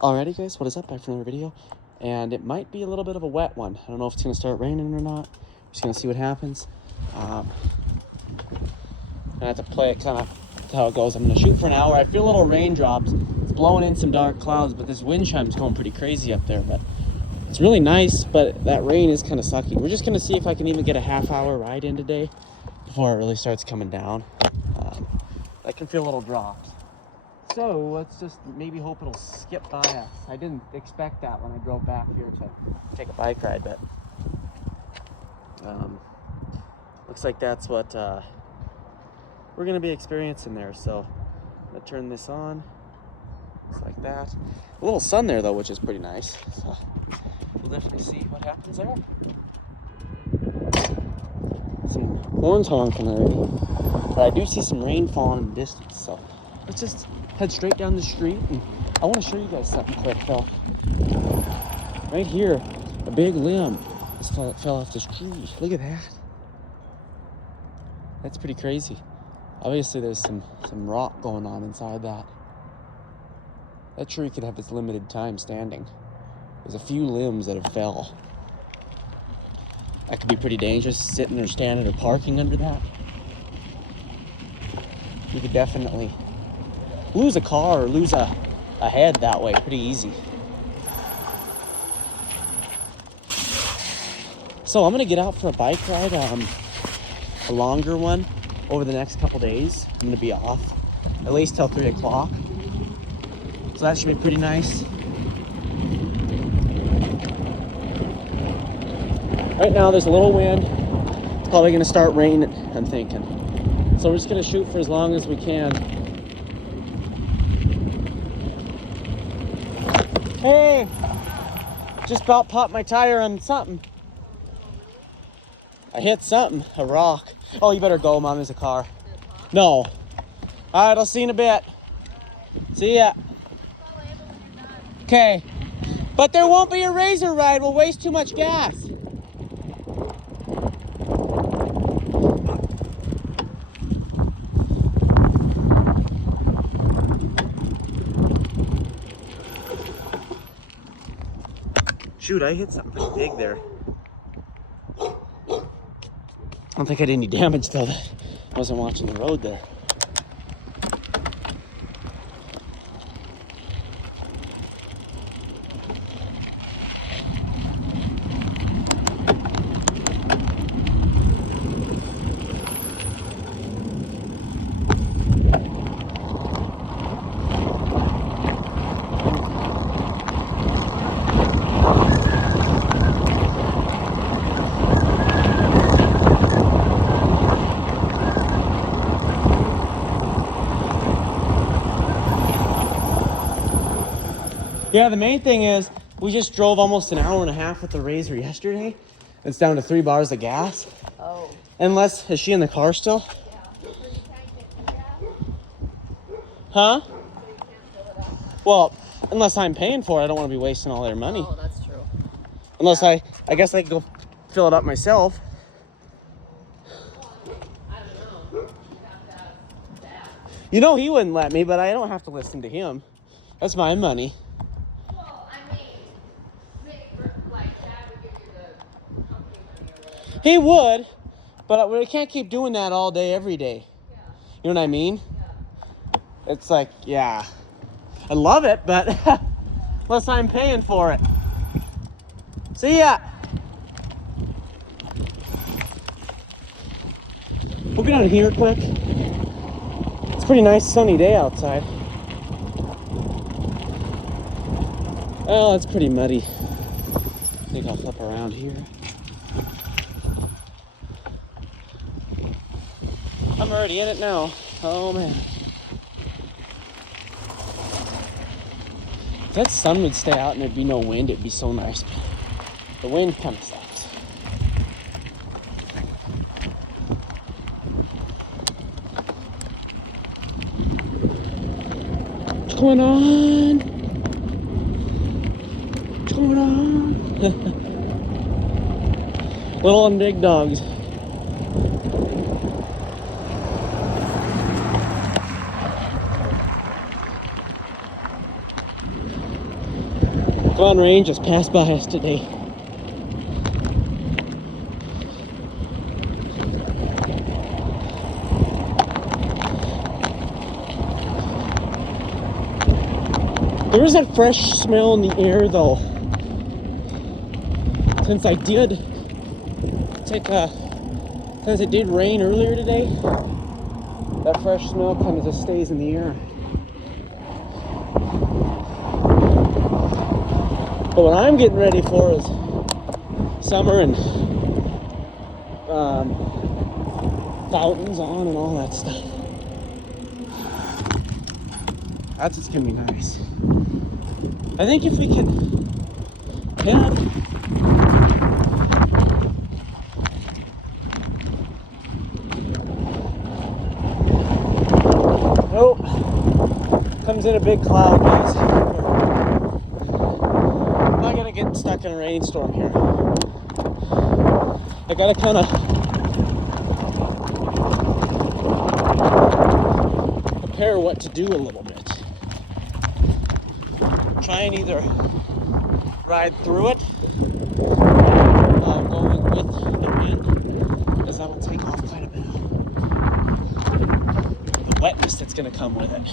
Alrighty guys, what is up? Back for another video, and it might be a little bit of a wet one. I don't know if it's gonna start raining or not. Just gonna see what happens. I have to play it kind of how it goes. I'm gonna shoot for an hour. I feel little raindrops. It's blowing in some dark clouds, but this wind chime's going pretty crazy up there. But it's really nice, but that rain is kind of sucky. We're just gonna see if I can even get a half-hour ride in today before it really starts coming down. I can feel little drops. So let's just maybe hope it'll skip by us. I didn't expect that when I drove back here to take a bike ride, but looks like that's what we're gonna be experiencing there. So I'm gonna turn this on. Looks like that. A little sun there though, which is pretty nice. So we'll definitely see what happens there. Some horns honking already, but I do see some rain falling in the distance. So let's just head straight down the street, and I want to show you guys something quick though. Right here, a big limb just fell off this tree. Look at that. That's pretty crazy. Obviously there's some rock going on inside that. That tree could have its limited time standing. There's a few limbs that have fell. That could be pretty dangerous, sitting or standing or parking under that. You could definitely lose a car or lose a head that way pretty easy. So I'm gonna get out for a bike ride, a longer one over the next couple days. I'm gonna be off at least till 3 o'clock. So that should be pretty nice. Right now there's a little wind. It's probably gonna start raining, I'm thinking. So we're just gonna shoot for as long as we can. Hey, just about popped my tire on something. I hit something, a rock. Oh, you better go, Mom, there's a car. No. All right, I'll see you in a bit. See ya. Okay. But there won't be a razor ride. We'll waste too much gas. Shoot, I hit something pretty big there. I don't think I did any damage though. I wasn't watching the road there. Yeah, the main thing is we just drove almost an hour and a half with the Razor yesterday. It's down to 3 bars of gas. Oh. Unless, is she in the car still? Yeah. Huh? Well, unless I'm paying for it, I don't want to be wasting all their money. Oh, that's true. Unless I guess I could go fill it up myself. I don't know. You know he wouldn't let me, but I don't have to listen to him. That's my money. He would, but we can't keep doing that all day, every day. Yeah. You know what I mean? Yeah. It's like, yeah, I love it, but unless I'm paying for it. See ya. We'll get out of here quick. It's a pretty nice sunny day outside. Oh, it's pretty muddy. I think I'll flip around here. I'm already in it now. Oh man. If that sun would stay out and there'd be no wind, it'd be so nice. But the wind kind of sucks. What's going on? What's going on? Little and big dogs. Long Range just passed by us today. There is that fresh smell in the air though. Since it did rain earlier today, that fresh smell kind of just stays in the air. But what I'm getting ready for is summer and fountains on and all that stuff. That's just gonna be nice. I think if we can have comes in a big cloud, guys. I'm not gonna get stuck in a rainstorm here. I gotta kind of prepare what to do a little bit. Try and either ride through it, going with the wind, because that'll take off quite a bit of the wetness that's gonna come with it.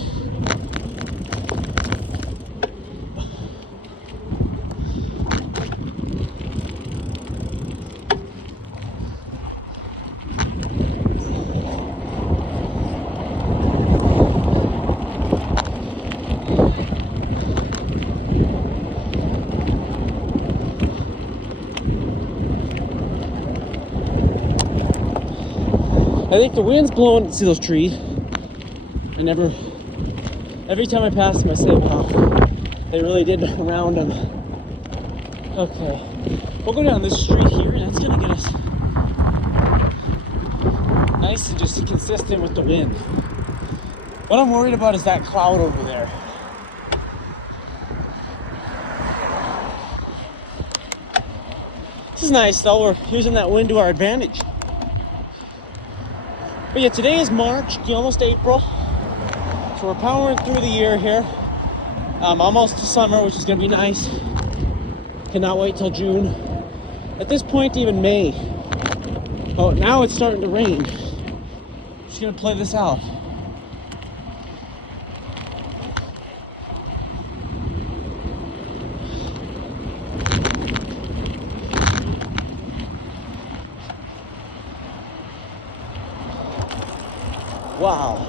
I think the wind's blowing. See those trees? Every time I pass them, I say, wow, they really did round them. Okay, we'll go down this street here, and that's gonna get us nice and just consistent with the wind. What I'm worried about is that cloud over there. This is nice though, we're using that wind to our advantage. But yeah, today is March, almost April. So we're powering through the year here. Almost to summer, which is gonna be nice. Cannot wait till June. At this point, even May. Oh, now it's starting to rain. Just gonna play this out. Wow.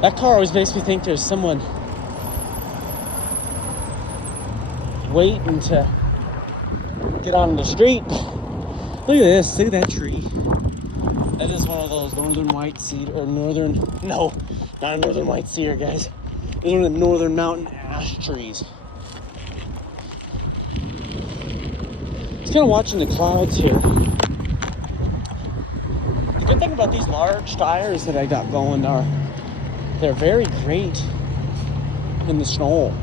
That car always makes me think there's someone waiting to get on the street. Look at this, look at that tree. That is one of those northern white cedar, or northern, no, not a northern white cedar, guys. It's one of the northern mountain ash trees. Just kind of watching the clouds here. The good thing about these large tires that I got going are they're very great in the snow.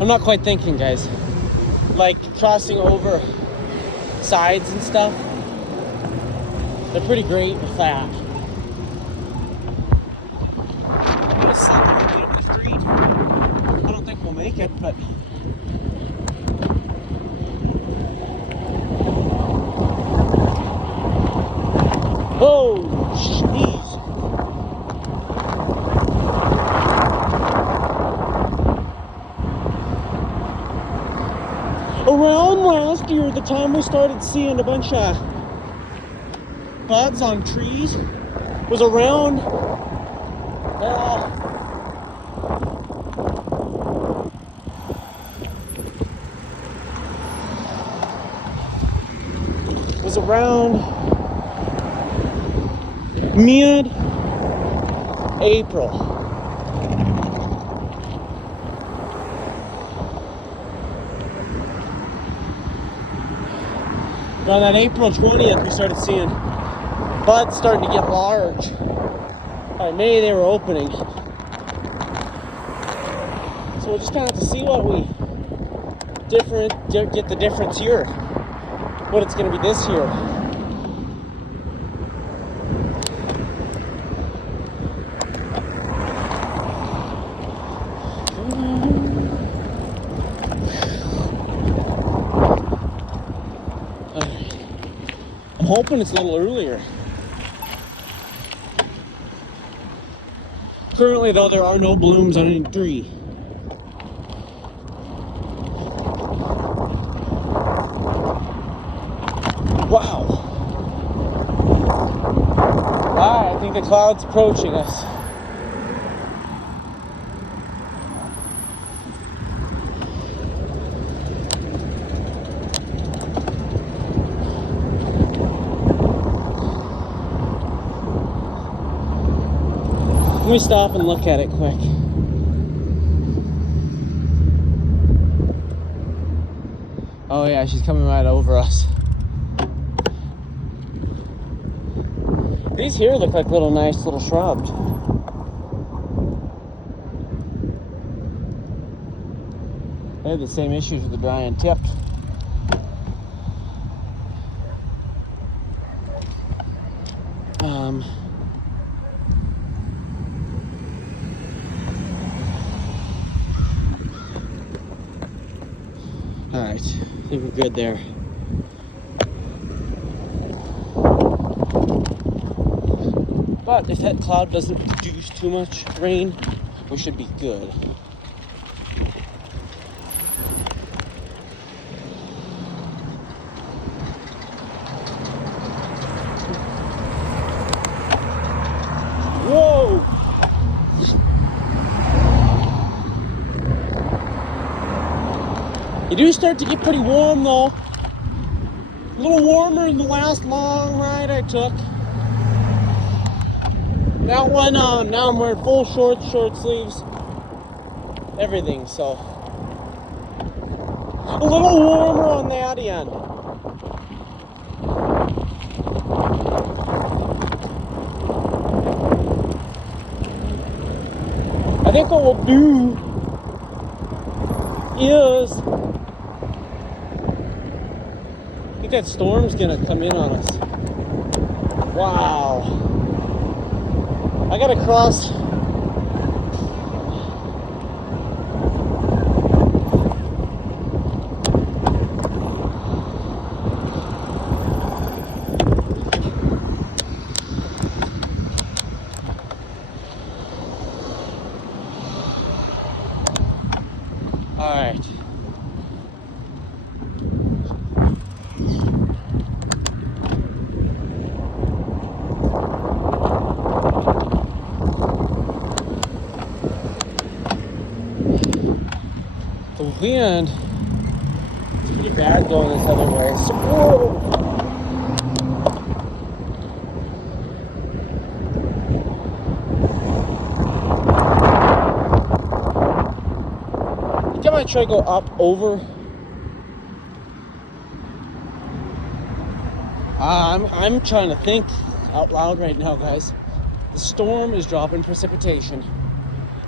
I'm not quite thinking, guys. Like crossing over sides and stuff. They're pretty great with that. It's something up the street. I don't think we'll make it, but oh, jeez. Around last year, the time we started seeing a bunch of buds on trees was around mid-April. On that April 20th, we started seeing buds starting to get large. By May, they were opening. So we'll just kind of have to see what we get the difference here. What it's going to be this year. I'm hoping it's a little earlier. Currently, though, there are no blooms on any tree. Wow. Alright, I think the cloud's approaching us. Let me stop and look at it quick. Oh yeah, she's coming right over us. These here look like nice little shrubs. They have the same issues with the dry and tipped. Alright, I think we're good there. But if that cloud doesn't produce too much rain, we should be good. Whoa! You do start to get pretty warm though. A little warmer than the last long ride I took. That one, now I'm wearing full shorts, short sleeves, everything, so. A little warmer on that end. I think what we'll do is, I think that storm's gonna come in on us. Wow. I gotta cross. All right. The wind is pretty bad going this other way. So, whoa. I think I might try to go up over. I'm trying to think out loud right now, guys. The storm is dropping precipitation.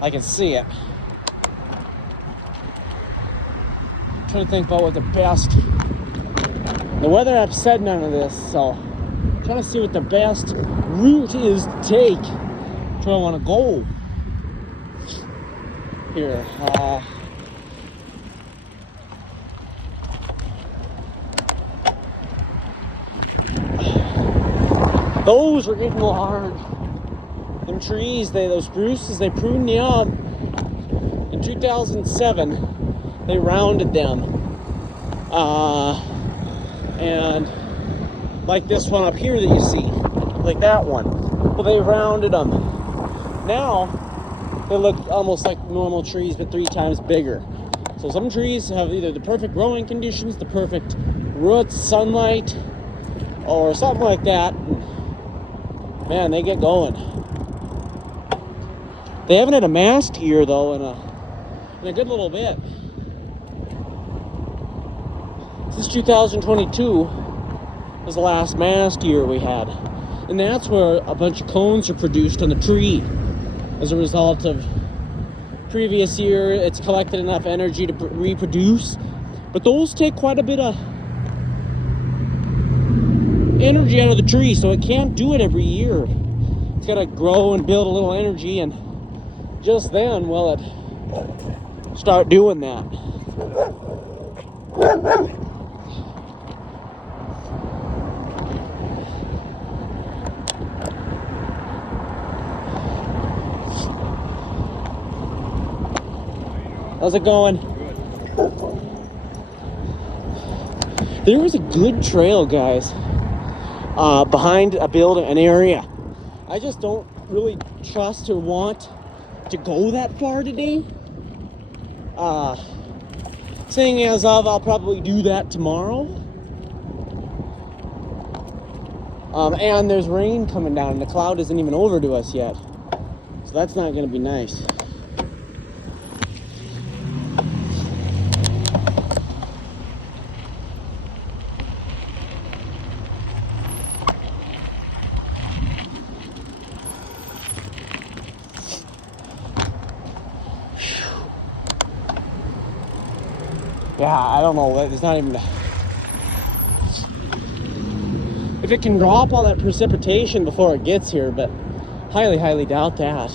I can see it. Trying to think about what the best. The weather app said none of this, so I'm trying to see what the best route is to take. Where I want to go. Here, those are getting large. Them trees, those spruces, they pruned them in 2007. They rounded them, and like this one up here that you see, like that one. Well, they rounded them. Now they look almost like normal trees, but 3 times bigger. So some trees have either the perfect growing conditions, the perfect roots, sunlight, or something like that. Man, they get going. They haven't had a mast here though in a good little bit. This is 2022. was the last mast year we had. And that's where a bunch of cones are produced on the tree as a result of previous year. It's collected enough energy to reproduce, but those take quite a bit of energy out of the tree, so it can't do it every year. It's got to grow and build a little energy, and just then will it start doing that. How's it going? Good. There was a good trail, guys, behind a building, an area. I just don't really trust or want to go that far today. Saying as of, I'll probably do that tomorrow. And there's rain coming down, and the cloud isn't even over to us yet. So that's not going to be nice. Yeah, I don't know. There's not even... If it can drop all that precipitation before it gets here, but highly, highly doubt that.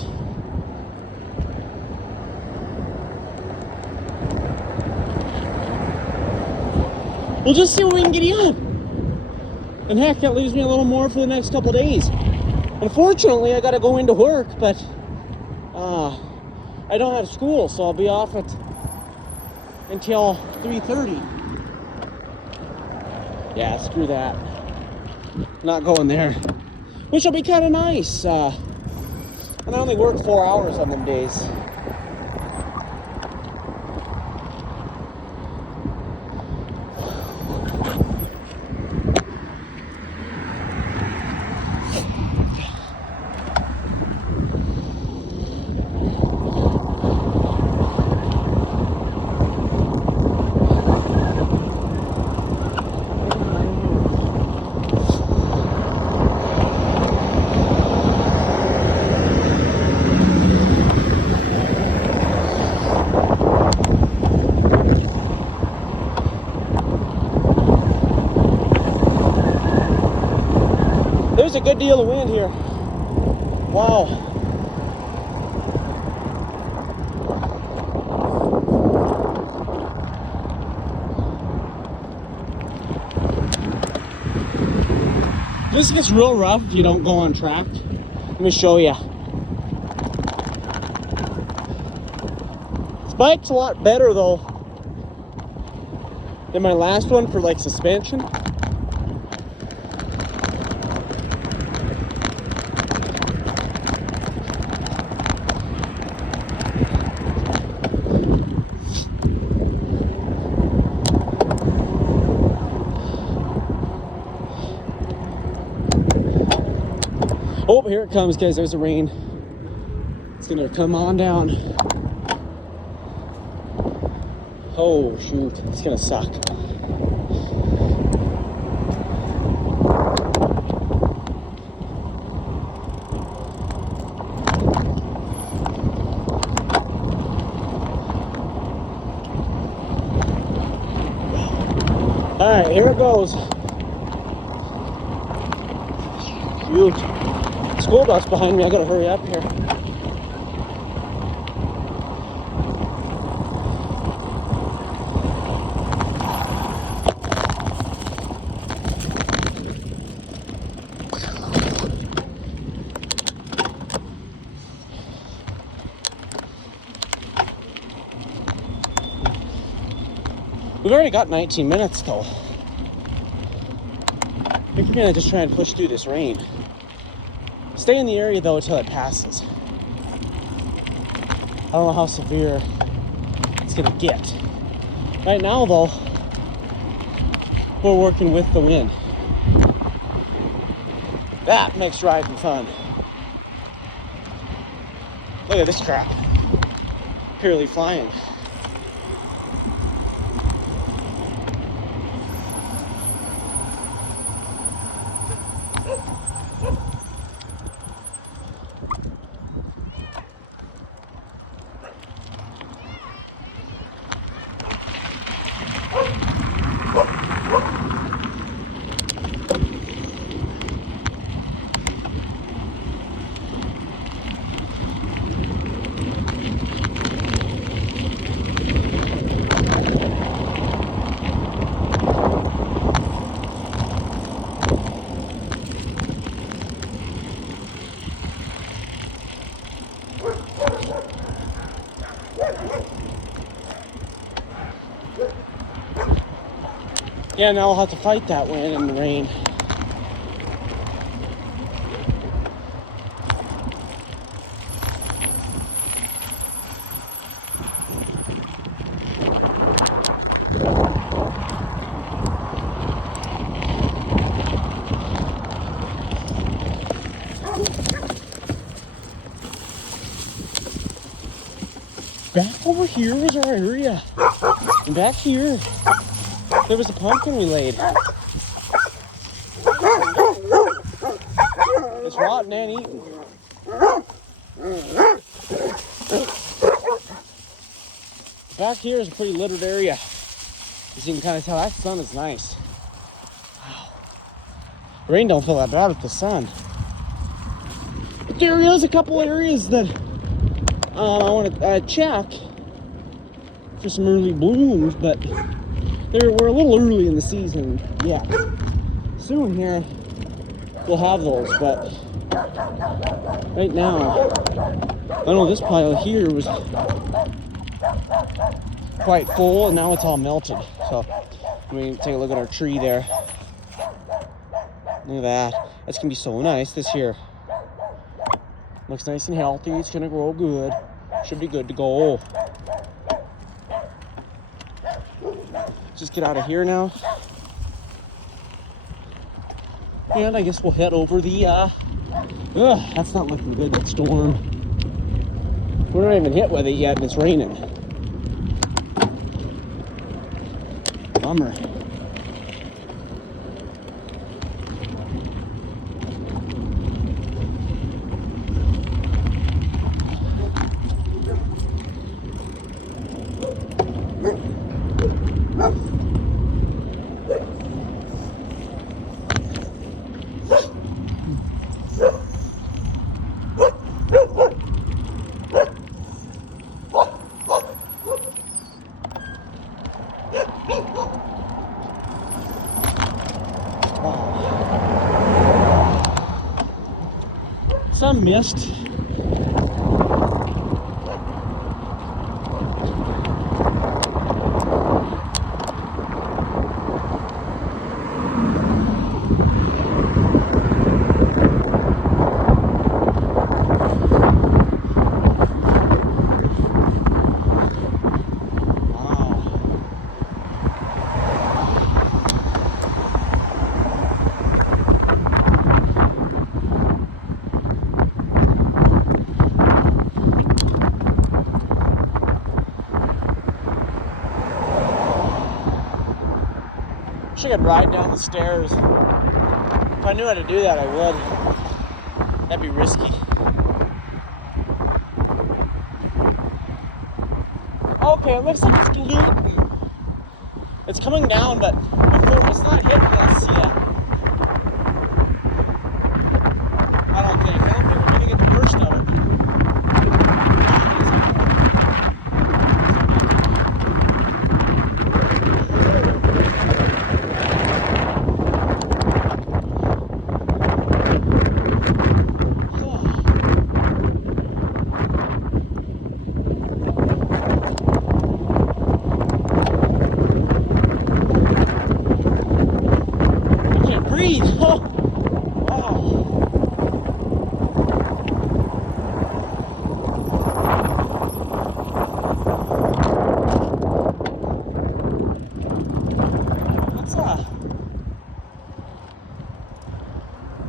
We'll just see what we can get in. And heck, that leaves me a little more for the next couple of days. Unfortunately, I got to go into work, but I don't have school, so I'll be off until 3:30. Yeah, screw that. Not going there. Which will be kind of nice. And I only work 4 hours on them days. There's a good deal of wind here. Wow. This gets real rough if you don't go on track. Let me show you. This bike's a lot better though than my last one for like suspension. Oh, here it comes, guys. There's the rain. It's gonna come on down. Oh, shoot. It's gonna suck. All right, here it goes. Shoot. School bus behind me. I gotta hurry up here. We've already got 19 minutes though. I think we're gonna just try and push through this rain. Stay in the area though until it passes. I don't know how severe it's gonna get. Right now though, we're working with the wind. That makes riding fun. Look at this crap. Purely flying. Yeah, now I'll have to fight that wind and the rain. Back over here was our area. And back here, there was a pumpkin we laid. It's rotten and eaten. Back here is a pretty littered area. As you can kind of tell, that sun is nice. Wow. The rain don't feel that bad with the sun. But there is a couple areas that I want to check for some early blooms, but we're a little early in the season. Yeah, soon here we'll have those, but right now, I know this pile here was quite full, and now it's all melted. So, I mean, take a look at our tree there. Look at that. That's gonna be so nice this year. Looks nice and healthy. It's gonna grow good. Should be good to go. Just get out of here now. And I guess we'll head over the, that's not looking good, that storm. We're not even hit with it yet, and it's raining. Bummer. Some mist. I could ride down the stairs. If I knew how to do that, I would. That'd be risky. Okay, it looks like it's gluten. It's coming down, but it's not hitting us yet. I don't think we're gonna get the worst of it.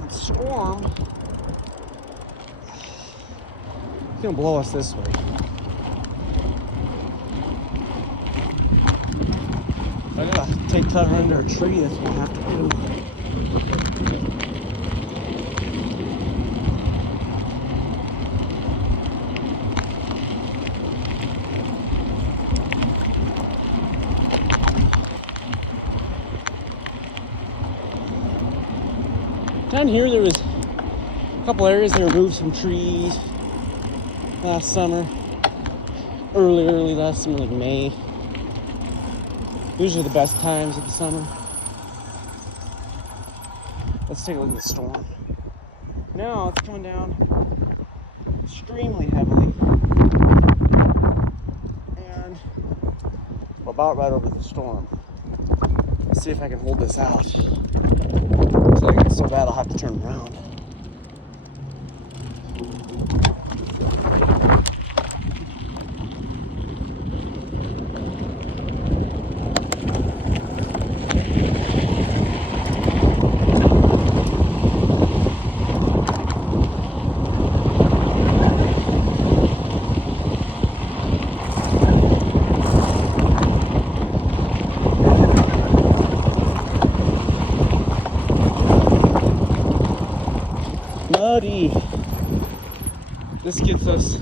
Storm. It's gonna blow us this way. If I gotta take cover under a tree, that's what I have to do. Down here, there was a couple areas that removed some trees last summer. Early last summer, like May. Usually the best times of the summer. Let's take a look at the storm. Now it's coming down extremely heavily. And we're about right over the storm. Let's see if I can hold this out. Looks like it's so bad I'll have to turn around. Muddy. This gets us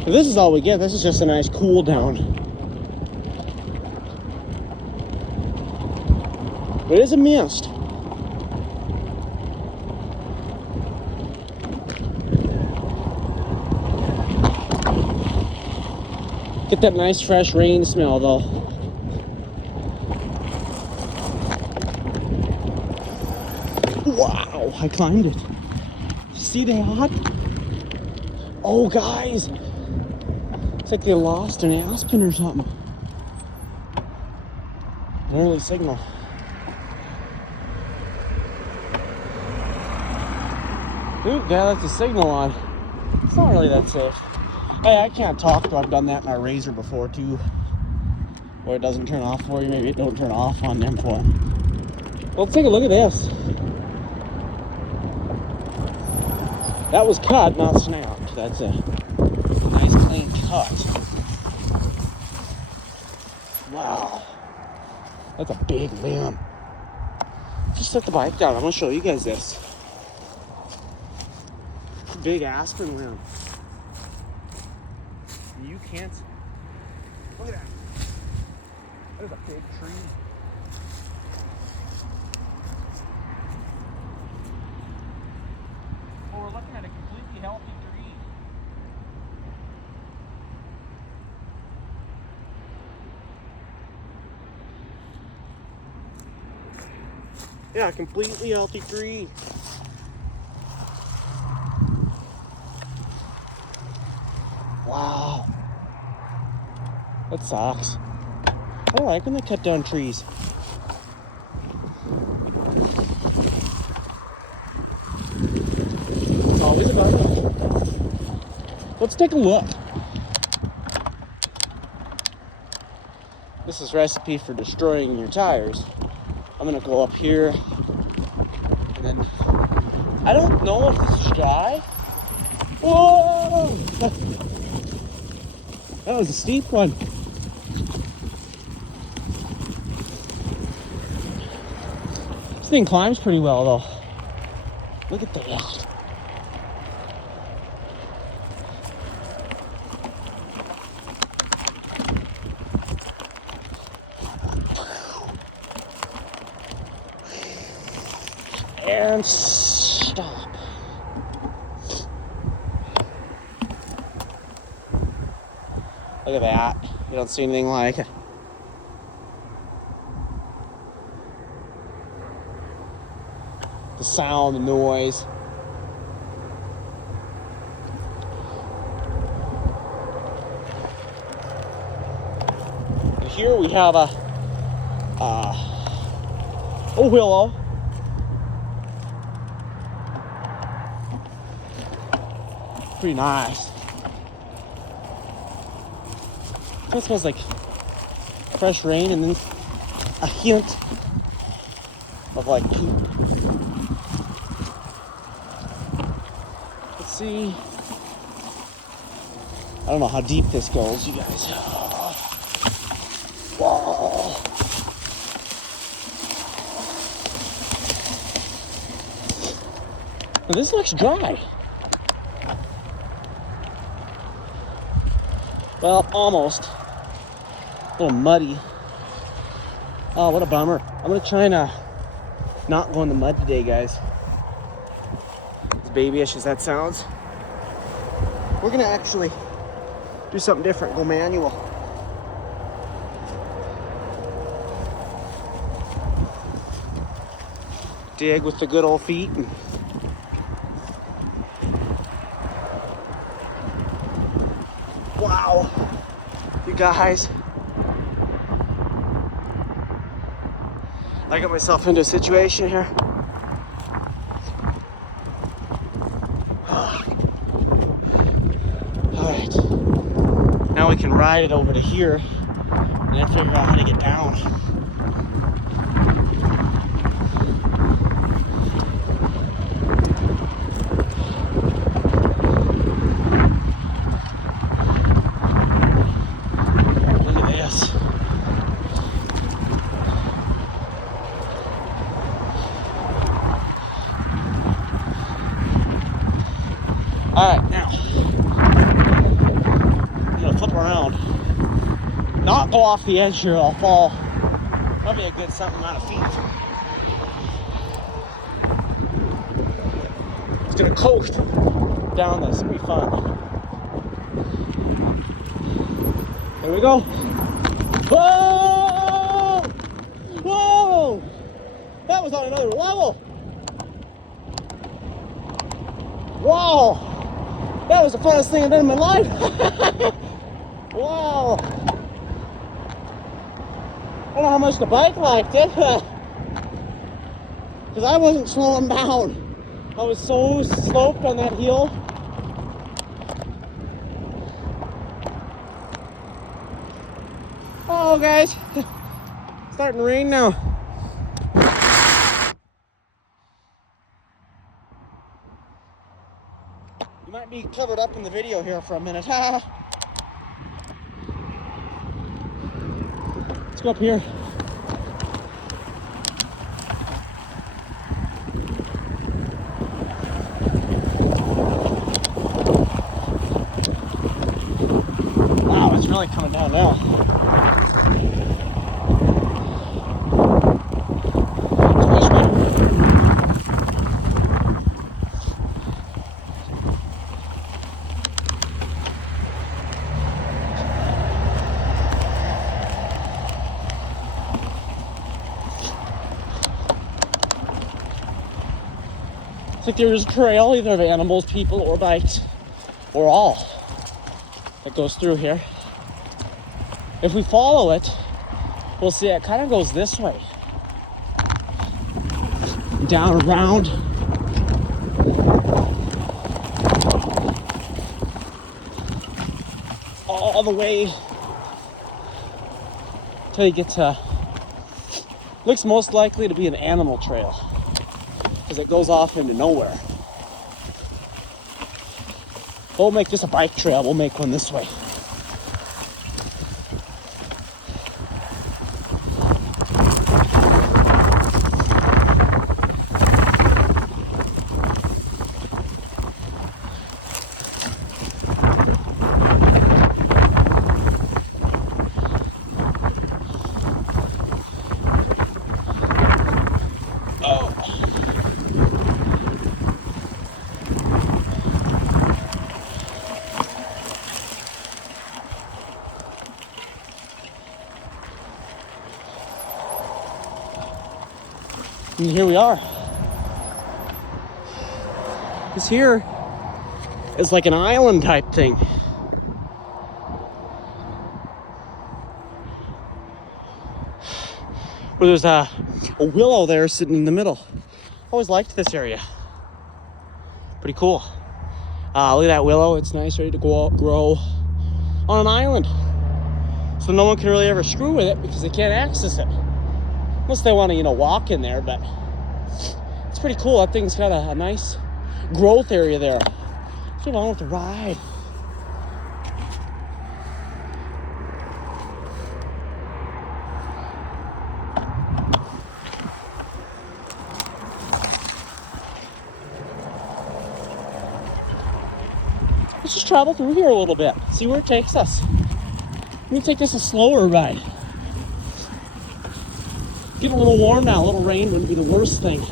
if this is all we get, this is just a nice cool down. But it is a mist. Get that nice fresh rain smell though. Wow, I climbed it. See that? Oh guys, it's like they lost an aspen or something. An early signal. Ooh, yeah, that's a signal on. It's not really that safe. Hey, I can't talk, though. I've done that in our Razor before, too. Where it doesn't turn off for you. Maybe it don't turn off on them for them. Well, let's take a look at this. That was cut, not snapped. That's a nice, clean cut. Wow. That's a big limb. Just set the bike down. I'm going to show you guys this. It's a big aspen limb. You can't. Look at that. That is a big tree. Well, we're looking at a completely healthy tree. Yeah, a completely healthy tree. Wow. That sucks. I don't like when they cut down trees. It's always a bummer. Let's take a look. This is recipe for destroying your tires. I'm gonna go up here and then I don't know if this is dry. Whoa! That was a steep one. This thing climbs pretty well though. Look at that. And stop. Look at that. You don't see anything like it. The sound, the noise. And here we have a willow. Pretty nice. It smells like fresh rain and then a hint of like poop. Let's see. I don't know how deep this goes, you guys. Whoa. Now this looks dry. Well, almost. A little muddy. Oh, what a bummer. I'm gonna try and not go in the mud today, guys. As babyish as that sounds. We're gonna actually do something different, go manual. dig with the good old feet. And wow, you guys. I got myself into a situation here. Alright. Now we can ride it over to here and then figure out how to get down. Look at this. Alright, now I'm gonna flip around. Not go off the edge here, I'll fall. Probably a good something amount of feet. It's gonna coast down this, it'll be fun. Here we go. Whoa! Whoa! That was on another level. Wow! That was the funnest thing I've done in my life. Wow! I don't know how much the bike liked it, because I wasn't slowing down. I was so sloped on that hill. Oh, guys, it's starting to rain now. You might be covered up in the video here for a minute. Let's go up here. Wow, it's really coming down now. It's like there's a trail either of animals, people, or bikes, or all, that goes through here. If we follow it, we'll see it kind of goes this way. Down around. All the way till you get to, looks most likely to be an animal trail, because it goes off into nowhere. We'll make this a bike trail. We'll make one this way. And here we are. This here is like an island type thing. Where there's a willow there sitting in the middle. Always liked this area. Pretty cool. Look at that willow. It's nice, ready to grow on an island. So no one can really ever screw with it because they can't access it. Unless they want to, walk in there, but it's pretty cool. That thing's got a nice growth area there. Let's move on with the ride. Let's just travel through here a little bit, see where it takes us. Let me take this a slower ride. Getting a little warm now, a little rain wouldn't be the worst thing.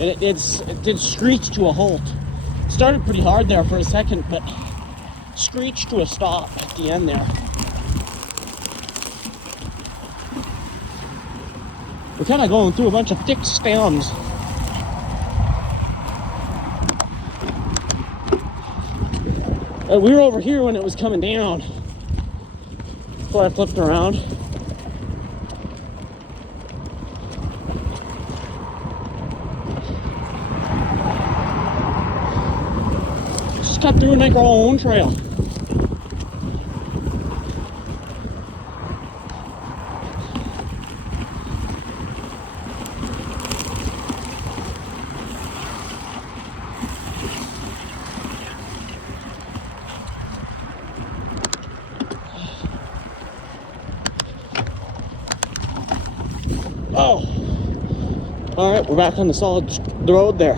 And it did screech to a halt. Started pretty hard there for a second, but screeched to a stop at the end there. We're kind of going through a bunch of thick stems. We were over here when it was coming down. So I flipped around. Just kept doing like our own trail. Oh, all right, we're back on the road there.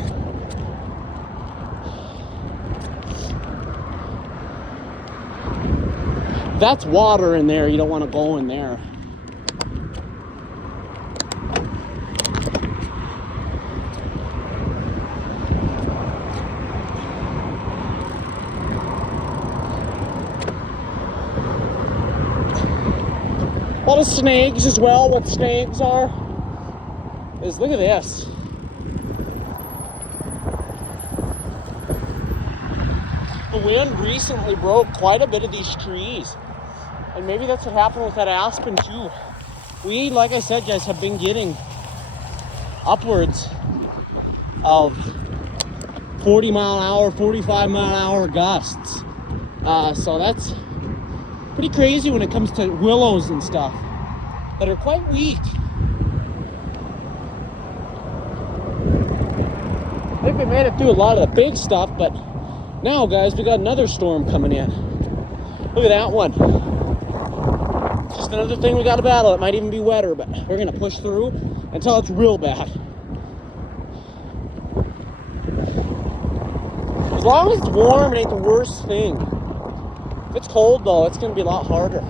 That's water in there. You don't want to go in there. A lot of snags as well. What snags are is, look at this. The wind recently broke quite a bit of these trees. And maybe that's what happened with that aspen too. We, like I said, guys, have been getting upwards of 40 mile an hour, 45 mile an hour gusts. So that's pretty crazy when it comes to willows and stuff that are quite weak. I think we made it through a lot of the big stuff, but now, guys, we got another storm coming in. Look at that one. Just another thing we got to battle. It might even be wetter, but we're going to push through until it's real bad. As long as it's warm, it ain't the worst thing. If it's cold, though, it's going to be a lot harder.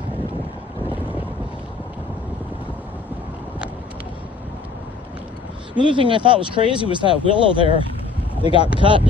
Another thing I thought was crazy was that willow there. They got cut.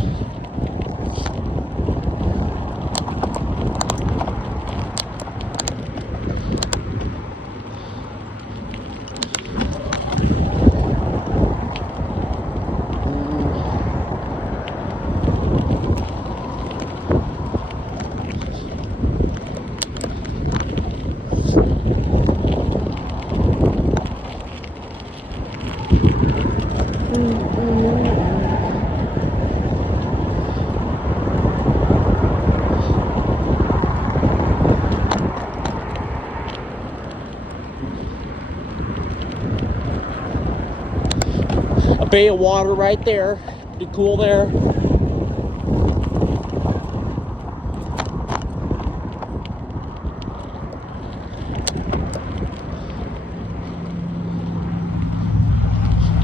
Bay of water right there. Pretty cool there.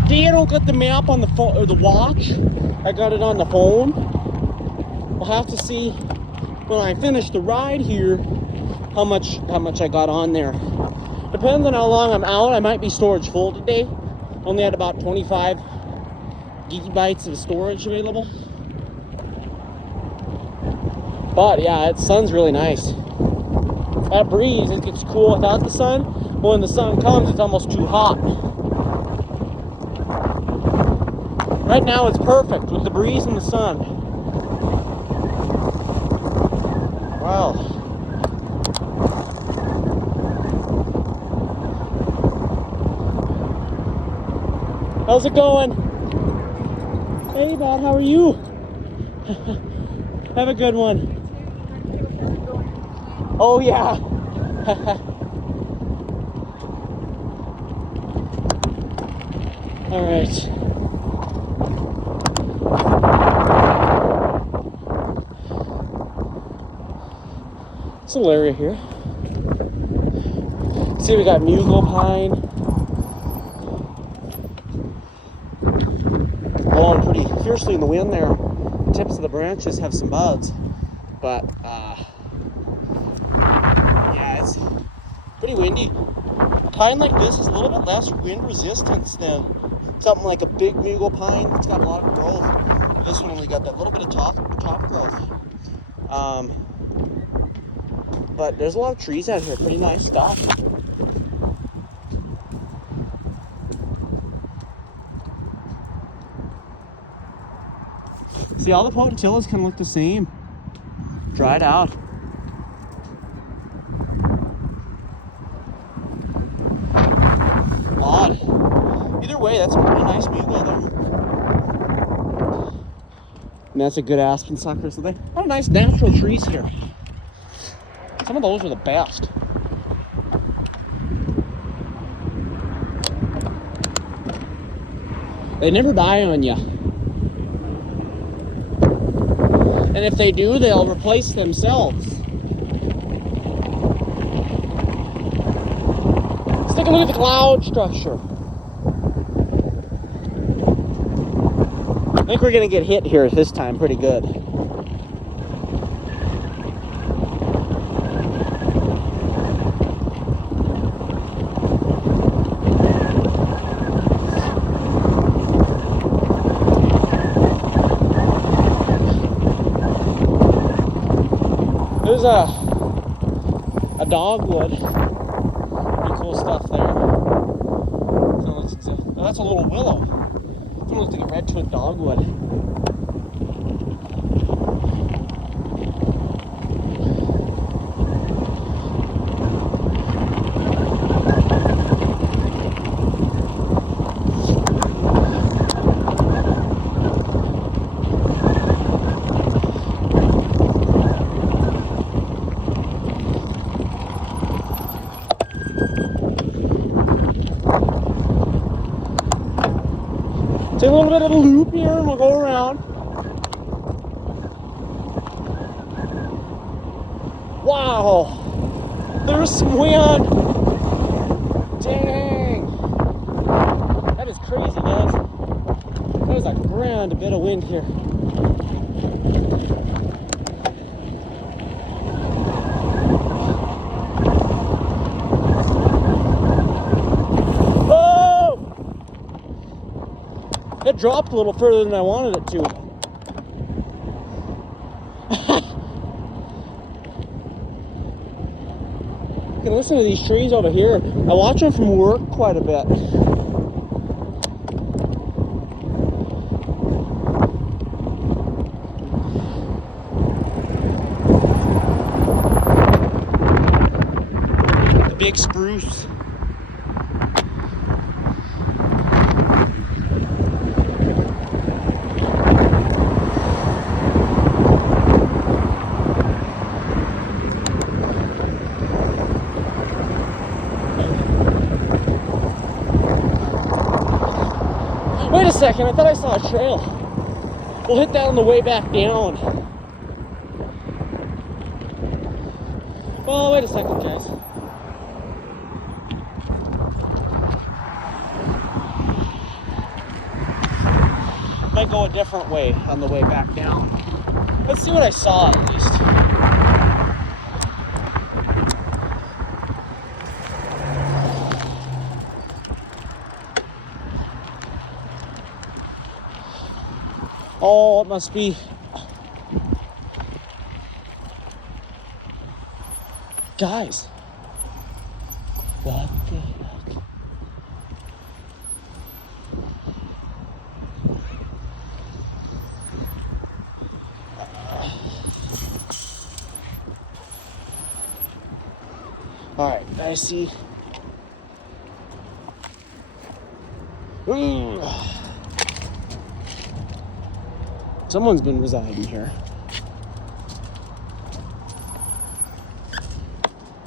I don't got the map on the phone or the watch. I got it on the phone. We'll have to see when I finish the ride here how much I got on there. Depends on how long I'm out. I might be storage full today. Only had about 25 gigabytes of storage available. But yeah, the sun's really nice. That breeze, it gets cool without the sun. But when the sun comes, it's almost too hot. Right now it's perfect with the breeze and the sun. Wow. How's it going? Hey, bud, how are you? Have a good one. Oh, yeah. All right. This little area here. See, we got Mugo Pine. Blowing pretty fiercely in the wind there. The tips of the branches have some buds, but yeah, it's pretty windy. Pine like this is a little bit less wind resistance than something like a big Mugo Pine. It's got a lot of growth. This one only got that little bit of top growth. But there's a lot of trees out here. Pretty nice stuff. See, all the potentillas can look the same. dried out. Odd. Either way, that's a really nice view there. And that's a good aspen sucker. So they have nice natural trees here. Some of those are the best. They never die on you. And if they do, they'll replace themselves. Let's take a look at the cloud structure. I think we're gonna get hit here this time pretty good. There's a dogwood. Pretty cool stuff there. Oh, that's a little willow. It looks like a red-tooth dogwood. Take a little bit of a loop here and we'll go around. Wow, there's some wind. Dang, that is crazy, guys. That is a grand bit of wind here. It dropped a little further than I wanted it to. You can listen to these trees over here. I watch them from work quite a bit. The big spruce. Wait a second, I thought I saw a trail. We'll hit that on the way back down. Oh, wait a second, guys. Might go a different way on the way back down. Let's see what I saw at least. Oh, it must be. Guys, what the heck? All right, I see. Ooh. Someone's been residing here.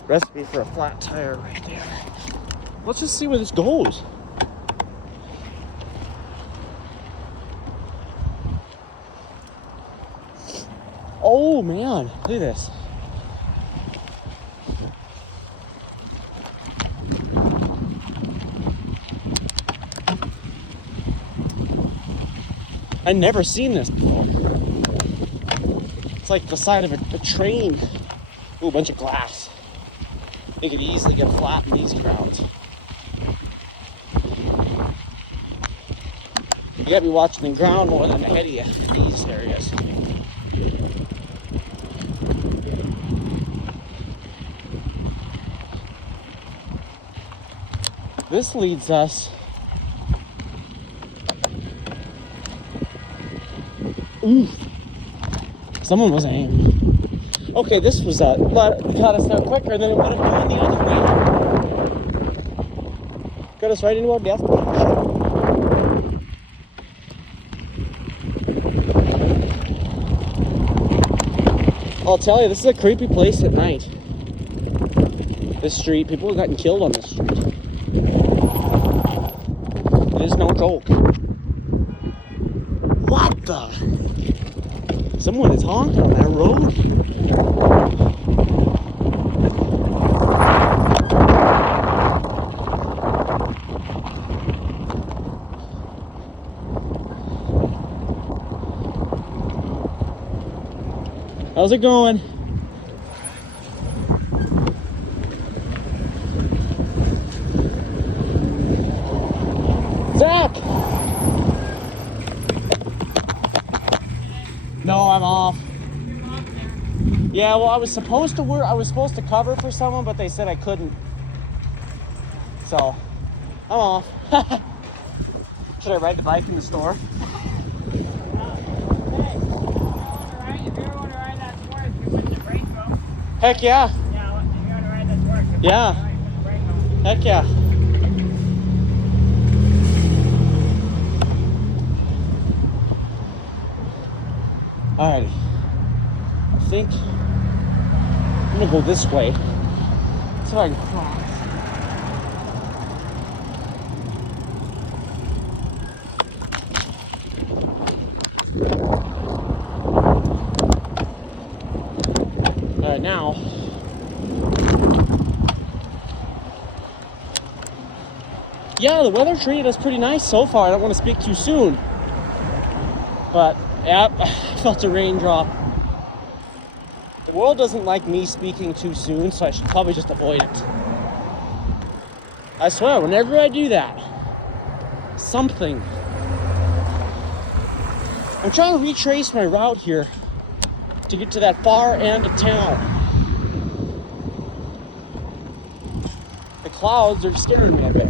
Recipe for a flat tire right there. Let's just see where this goes. Oh man, look at this. I've never seen this before. It's like the side of a train. Ooh, a bunch of glass. They could easily get flat in these crowds. You gotta be watching the ground more than ahead of you in these areas. This leads us. Ooh, someone was aiming. Okay, this was got us there quicker than it would have gone the other way. Got us right into our death bench. I'll tell you, this is a creepy place at night. This street, people have gotten killed on this street. It is no joke. What the? Someone is honking on that road. How's it going? Zach! No, I'm off. Yeah, well, I was supposed to cover for someone, but they said I couldn't. So, I'm off. Should I ride the bike in the store? Heck yeah. Yeah. Heck yeah. Alrighty. I think I'm gonna go this way so I can cross. Alright, now yeah, the weather treated us pretty nice so far. I don't want to speak too soon, but yep, I felt a raindrop. The world doesn't like me speaking too soon, so I should probably just avoid it. I swear, whenever I do that, something. I'm trying to retrace my route here to get to that far end of town. The clouds are scaring me a bit.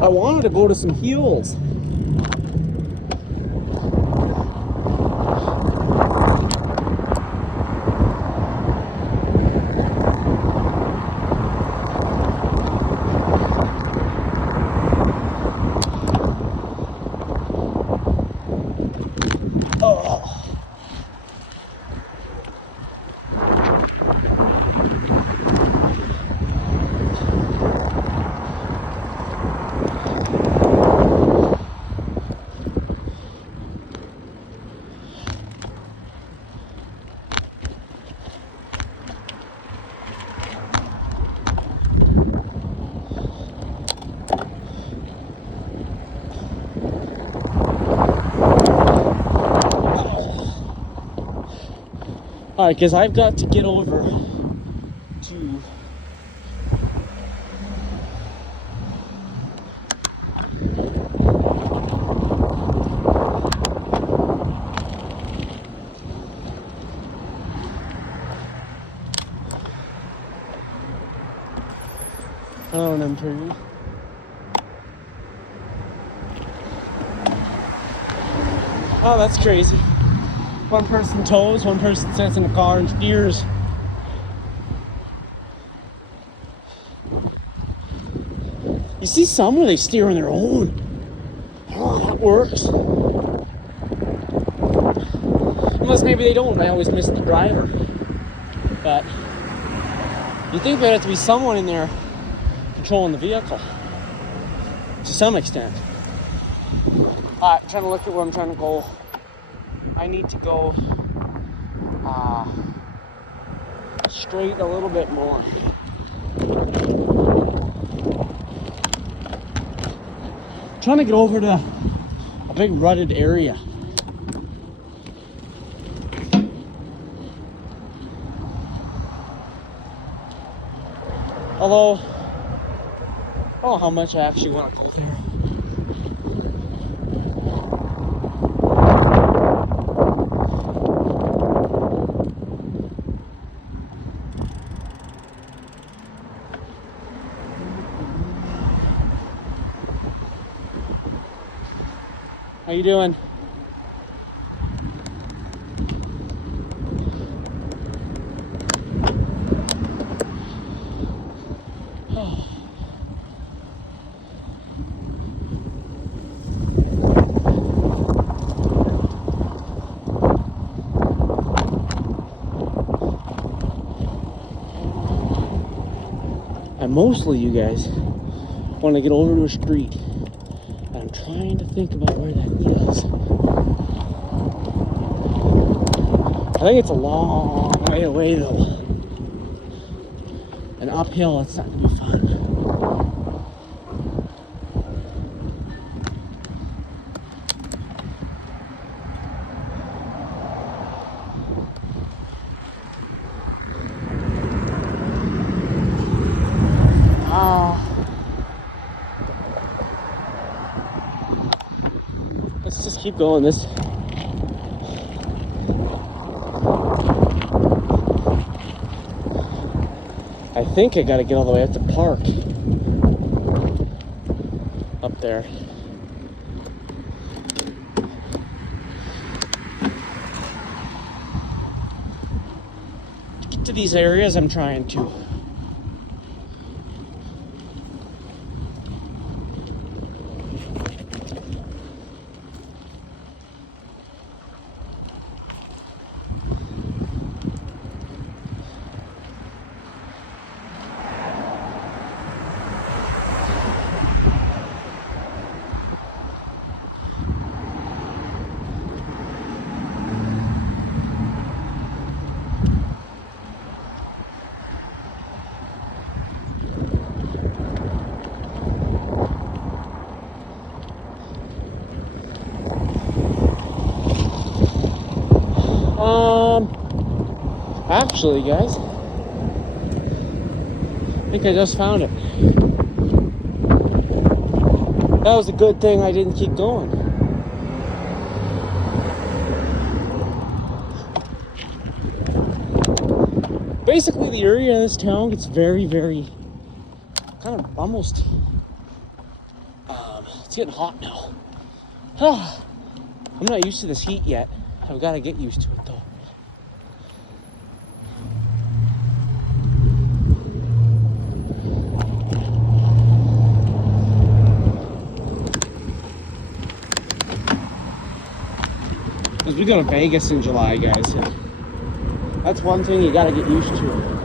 I wanted to go to some hills. Alright, because I've got to get over to I don't know, pretty. Oh, that's crazy. One person tows, one person sits in the car and steers. You see some where they steer on their own. Oh, that works. Unless maybe they don't. I always miss the driver. But you think there'd have to be someone in there controlling the vehicle to some extent. Alright, trying to look at where I'm trying to go. I need to go straight a little bit more. Trying to get over to a big rutted area. Although, I don't know how much I actually want to go there. How you doing? And mostly you guys want to get over to a street. And I'm trying to think about where that is. I think it's a long way away though. And uphill, it's not gonna be fun. Let's just keep going. This I think I gotta get all the way up to park up there. To get to these areas I'm trying to. Actually, guys, I think I just found it. That was a good thing I didn't keep going. Basically, the area in this town gets very, very kind of almost. It's getting hot now. I'm not used to this heat yet. I've got to get used to it though. Because we go to Vegas in July, guys. That's one thing you gotta get used to.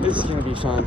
This is gonna be fun.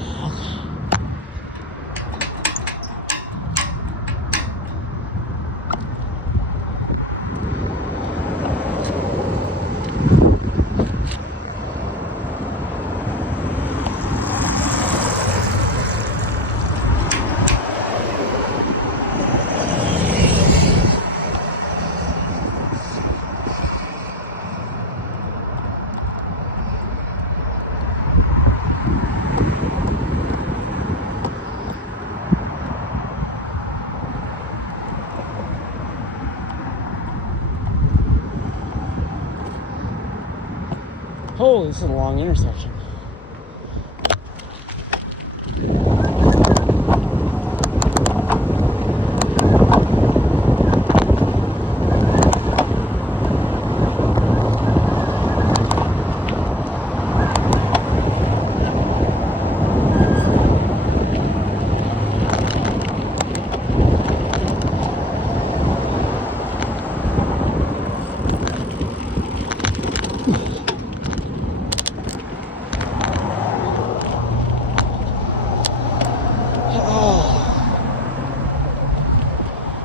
Oh, this is a long intersection.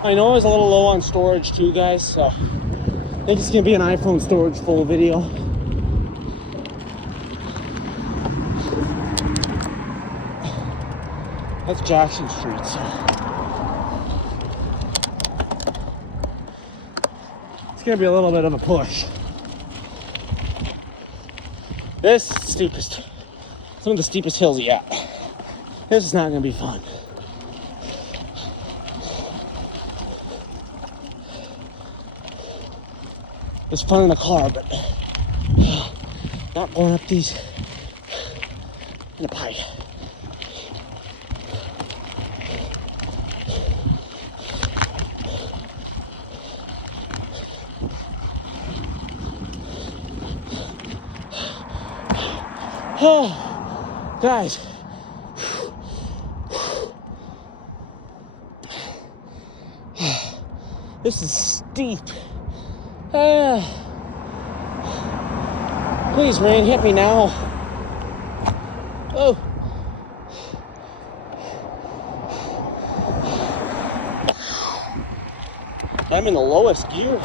I know I was a little low on storage too, guys, so I think it's gonna be an iPhone storage full video. That's Jackson Street, so gonna be a little bit of a push. This steepest, some of the steepest hills yet. This is not gonna be fun. It's fun in the car, but not going up these in a bike. Oh, guys. This is steep. Please, rain, hit me now. Oh. I'm in the lowest gear.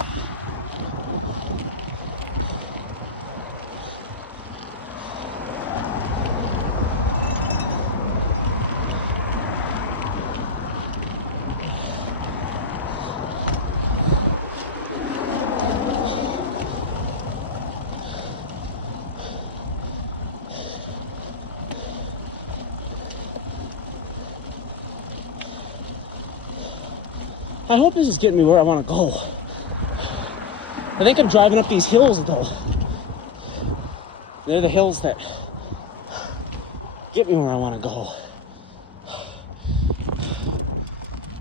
I hope this is getting me where I want to go. I think I'm driving up these hills though. They're the hills that get me where I want to go.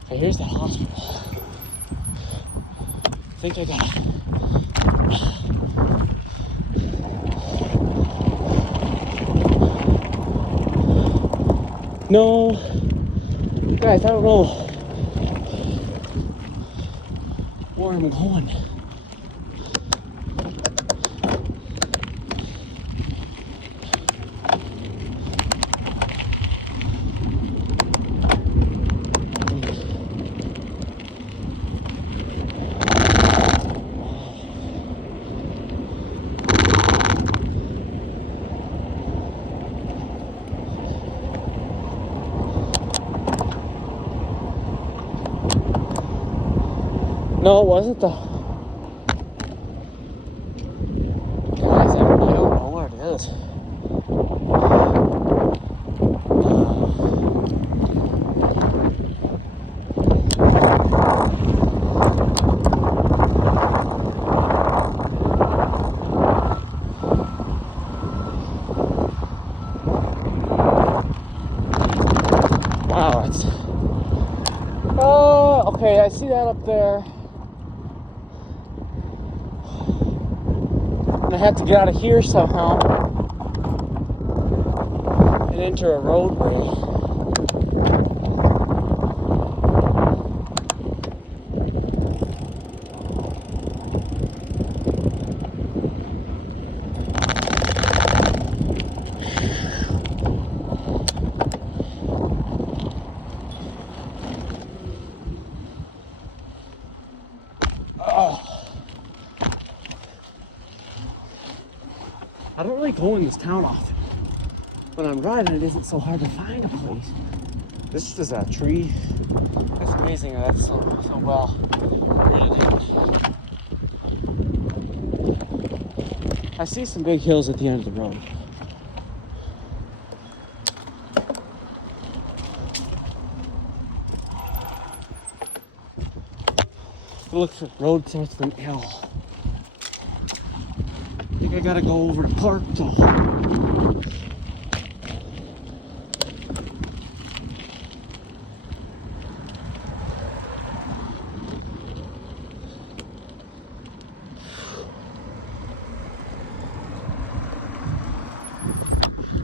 Okay, here's that hospital. I think I got it. No, guys, I don't know where I'm going. No, it wasn't though. Guys, I don't know where it is. Wow, it's... Oh, okay, I see that up there. I have to get out of here somehow and enter a roadway. I don't really go in this town often. When I'm driving, it isn't so hard to find a place. This is a tree. That's amazing. That's so well created. I see some big hills at the end of the road. Look for road starts with an L. I think I gotta go over to park though.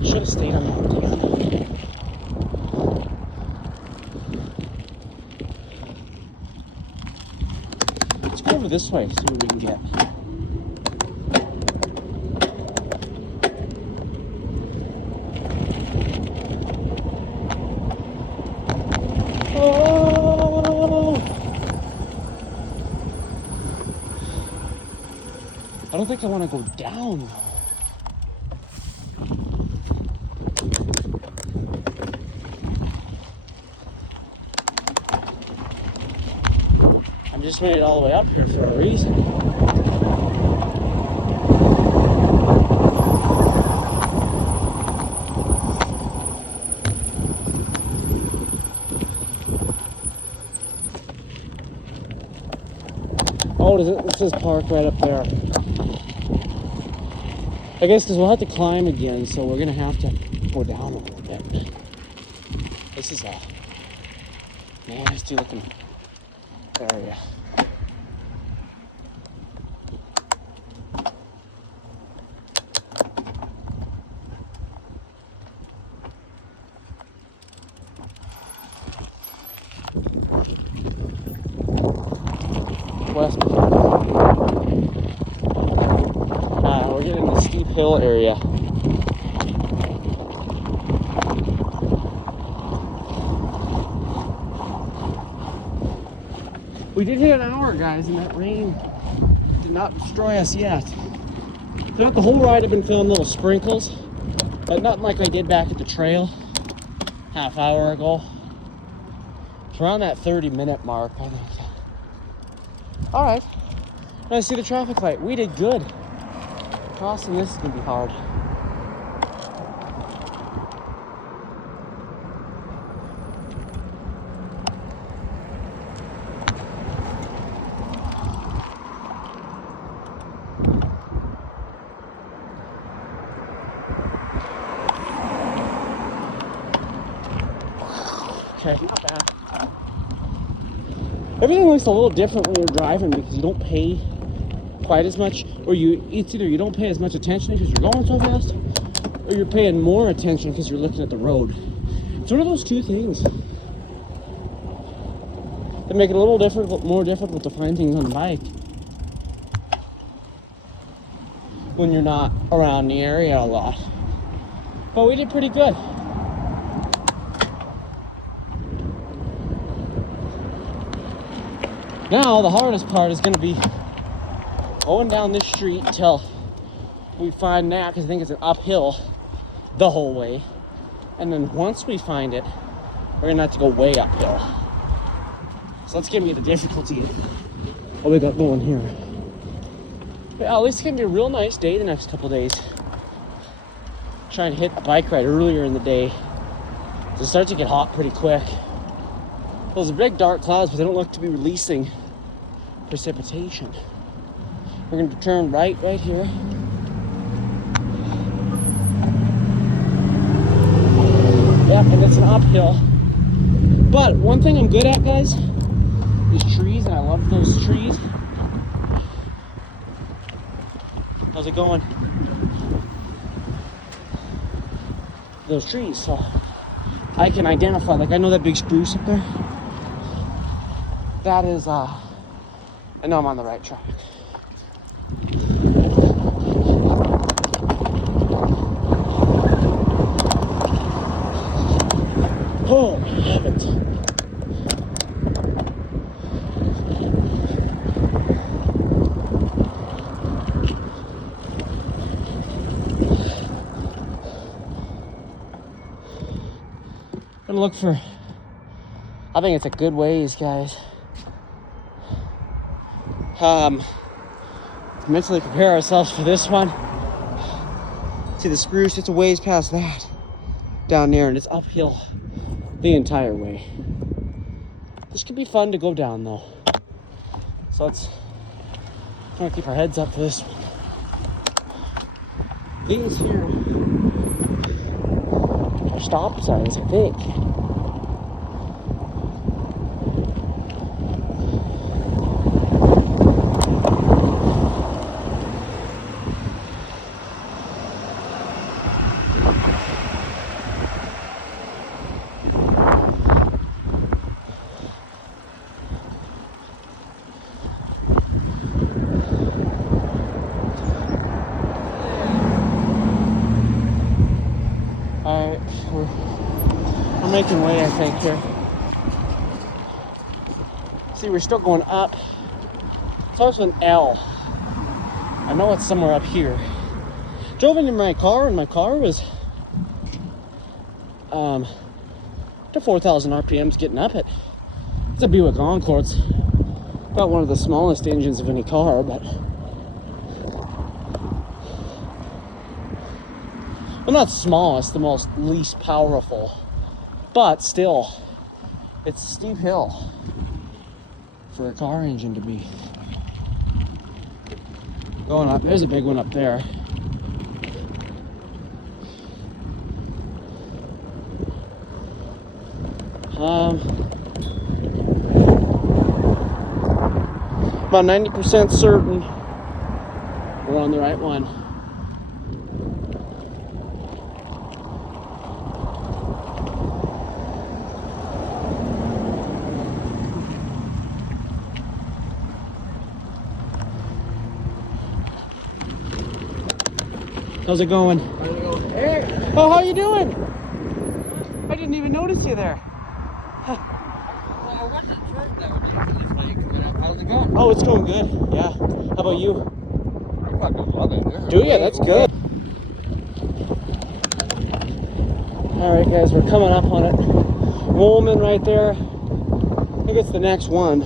Should have stayed on the road. Let's go over this way, see what we can get. I don't think I want to go down though. I just made it all the way up here for a reason. Oh, it says park right up there. I guess because we'll have to climb again, so we're gonna have to go down a little bit. This is a nasty looking area. West. We're getting in the steep hill area. We did hit an hour, guys, and that rain did not destroy us yet. Throughout the whole ride, I've been feeling little sprinkles, but nothing like I did back at the trail half hour ago. It's around that 30-minute mark, I think. All right, now I see the traffic light. We did good. Crossing this is gonna be hard. Okay, not bad. Everything looks a little different when you're driving because you don't pay quite as much, or it's either you don't pay as much attention because you're going so fast, or you're paying more attention because you're looking at the road. It's one of those two things that make it a little more difficult to find things on the bike when you're not around the area a lot. But we did pretty good. Now the hardest part is going to be going down this street till we find that, because I think it's an uphill the whole way. And then once we find it, we're gonna have to go way uphill. So that's gonna be the difficulty. What we got going here. But at least it's gonna be a real nice day the next couple days. Trying to hit the bike ride earlier in the day. It starts to get hot pretty quick. Those are big dark clouds, but they don't look to be releasing precipitation. We're going to turn right here. Yep, and it's an uphill. But one thing I'm good at, guys, is trees, and I love those trees. How's it going? Those trees, so I can identify, like I know that big spruce up there. That is, I know I'm on the right track. Oh, heavens. Gonna look for, I think it's a good ways, guys. Mentally prepare ourselves for this one. See the spruce, it's a ways past that down there, and it's uphill the entire way. This could be fun to go down though. So let's try to keep our heads up for this one. These here are stop signs, I think. We're making way, I think, here. See, we're still going up. It's also an L. I know it's somewhere up here. Drove into my car, and my car was to 4,000 RPMs getting up it. It's a Buick Encore. It's about one of the smallest engines of any car, but well, not smallest, the most least powerful, but still, it's a steep hill for a car engine to be Going up. There's a big one up there. About 90% certain we're on the right one. How's it going? Hey! Oh, how you doing? I didn't even notice you there. Well, I wasn't sure if that would be this way coming up. How's it going? Oh, it's going good. Yeah. How about you? I fucking love it. Do ya? That's good. All right, guys, we're coming up on it. Woolman right there. I think it's the next one.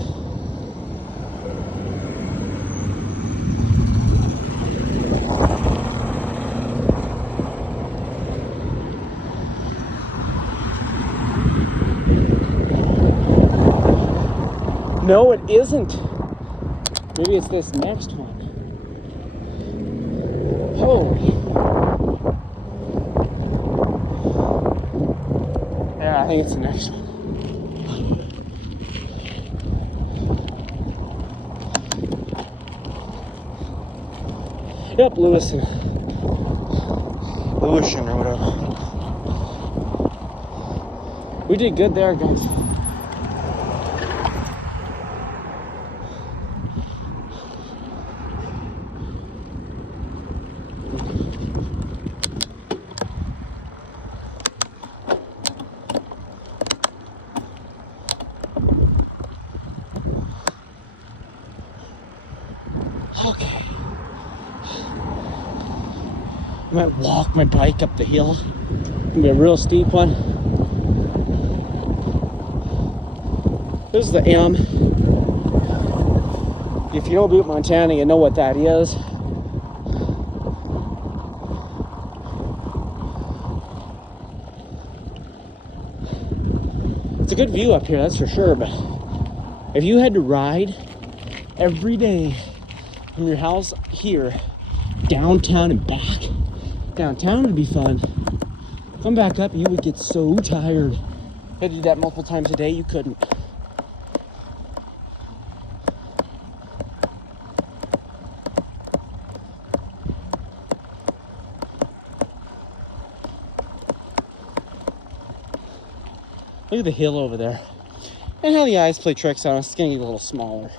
No, it isn't. Maybe it's this next one. Holy. Yeah, I think it's the next one. Yep, Lewisham or whatever. We did good there, guys. Okay. I might walk my bike up the hill. It's gonna be a real steep one. This is the M. If you know Butte, Montana, you know what that is. It's a good view up here, that's for sure, but if you had to ride every day from your house here downtown and back, downtown would be fun. Come back up, you would get so tired. If you had to do that multiple times a day, you couldn't. Look at the hill over there. And how the eyes play tricks on us. It's gonna get a little smaller.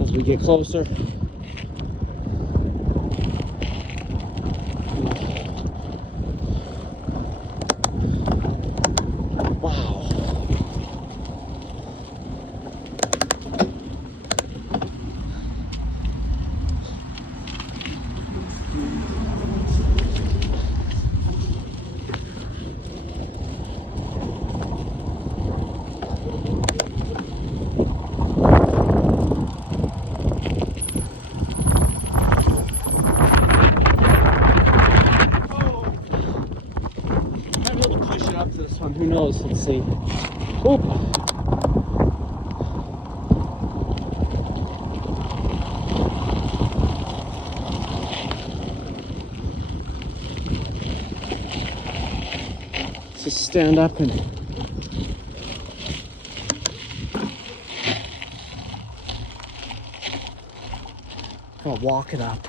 As we get closer. Wow. This one, who knows? Let's see. Oop. Let's just stand up and I'll walk it up.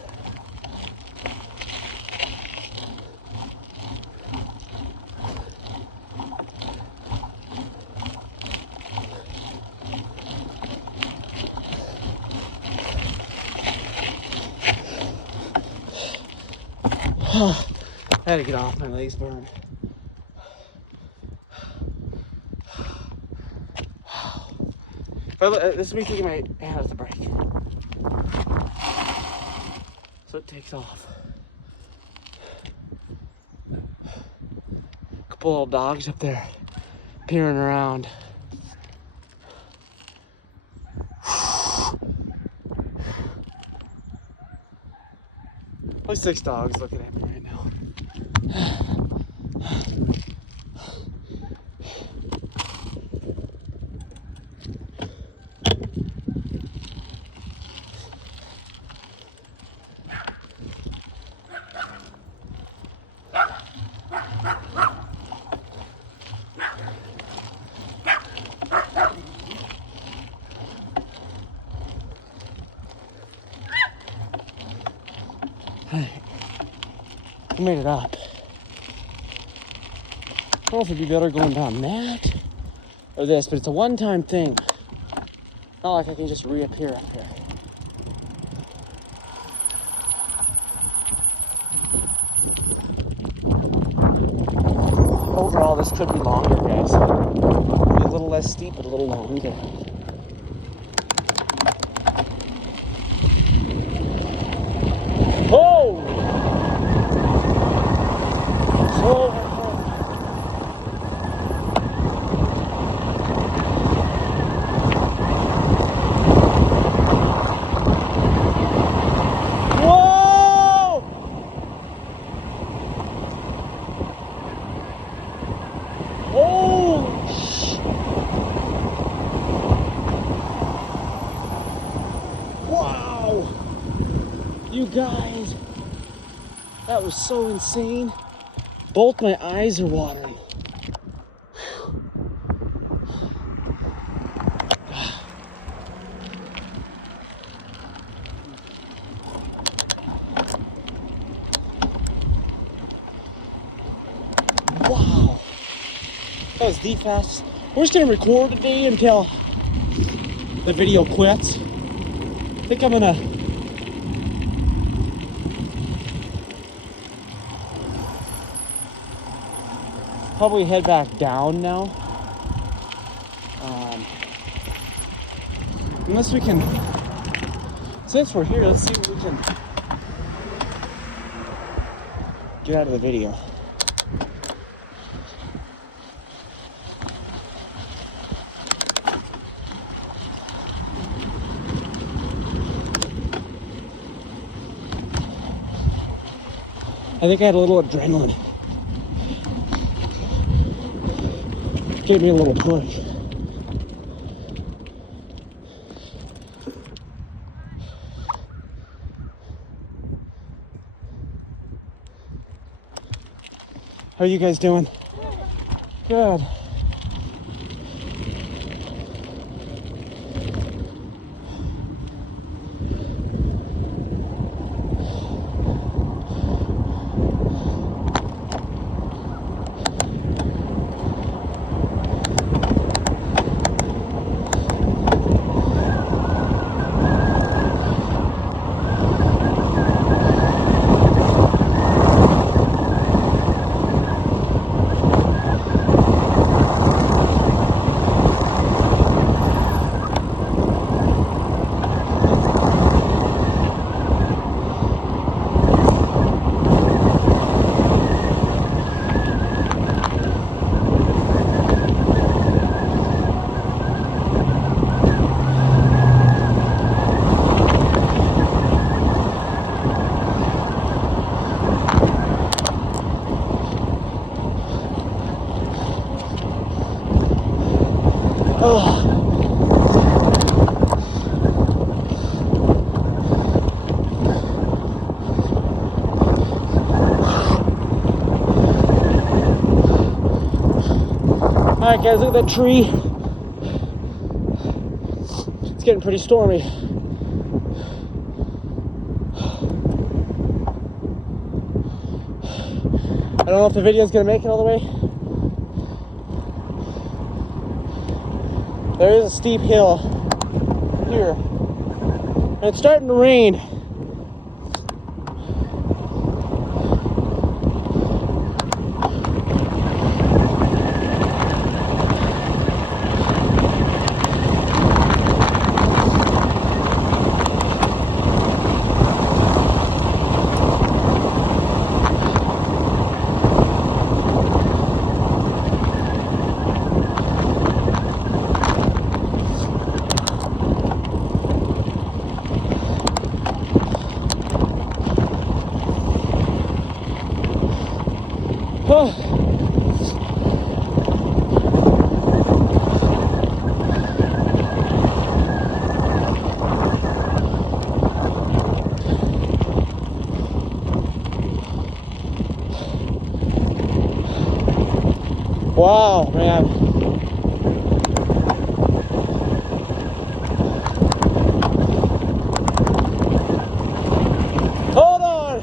I had to get off, my legs burn. This is me taking my hand off the brake. So it takes off. Couple little dogs up there peering around. Probably 6 dogs looking at me right now. I made it up. I don't know if it'd be better going down that or this, but it's a one-time thing. Not like I can just reappear up here. Overall, this could be longer, guys. Maybe a little less steep, but a little longer. Oh! So wow! You guys, that was so insane. Both my eyes are watering. Wow. That was the fastest. We're just gonna record today until the video quits. I think I'm gonna probably head back down now. Unless we can, since we're here, let's see what we can get out of the video. I think I had a little adrenaline. Gave me a little push. How are you guys doing? Good. Oh. All right, guys, look at that tree. It's getting pretty stormy. I don't know if the video is gonna make it all the way. There is a steep hill here, and it's starting to rain. Oh. Wow, man. Hold on.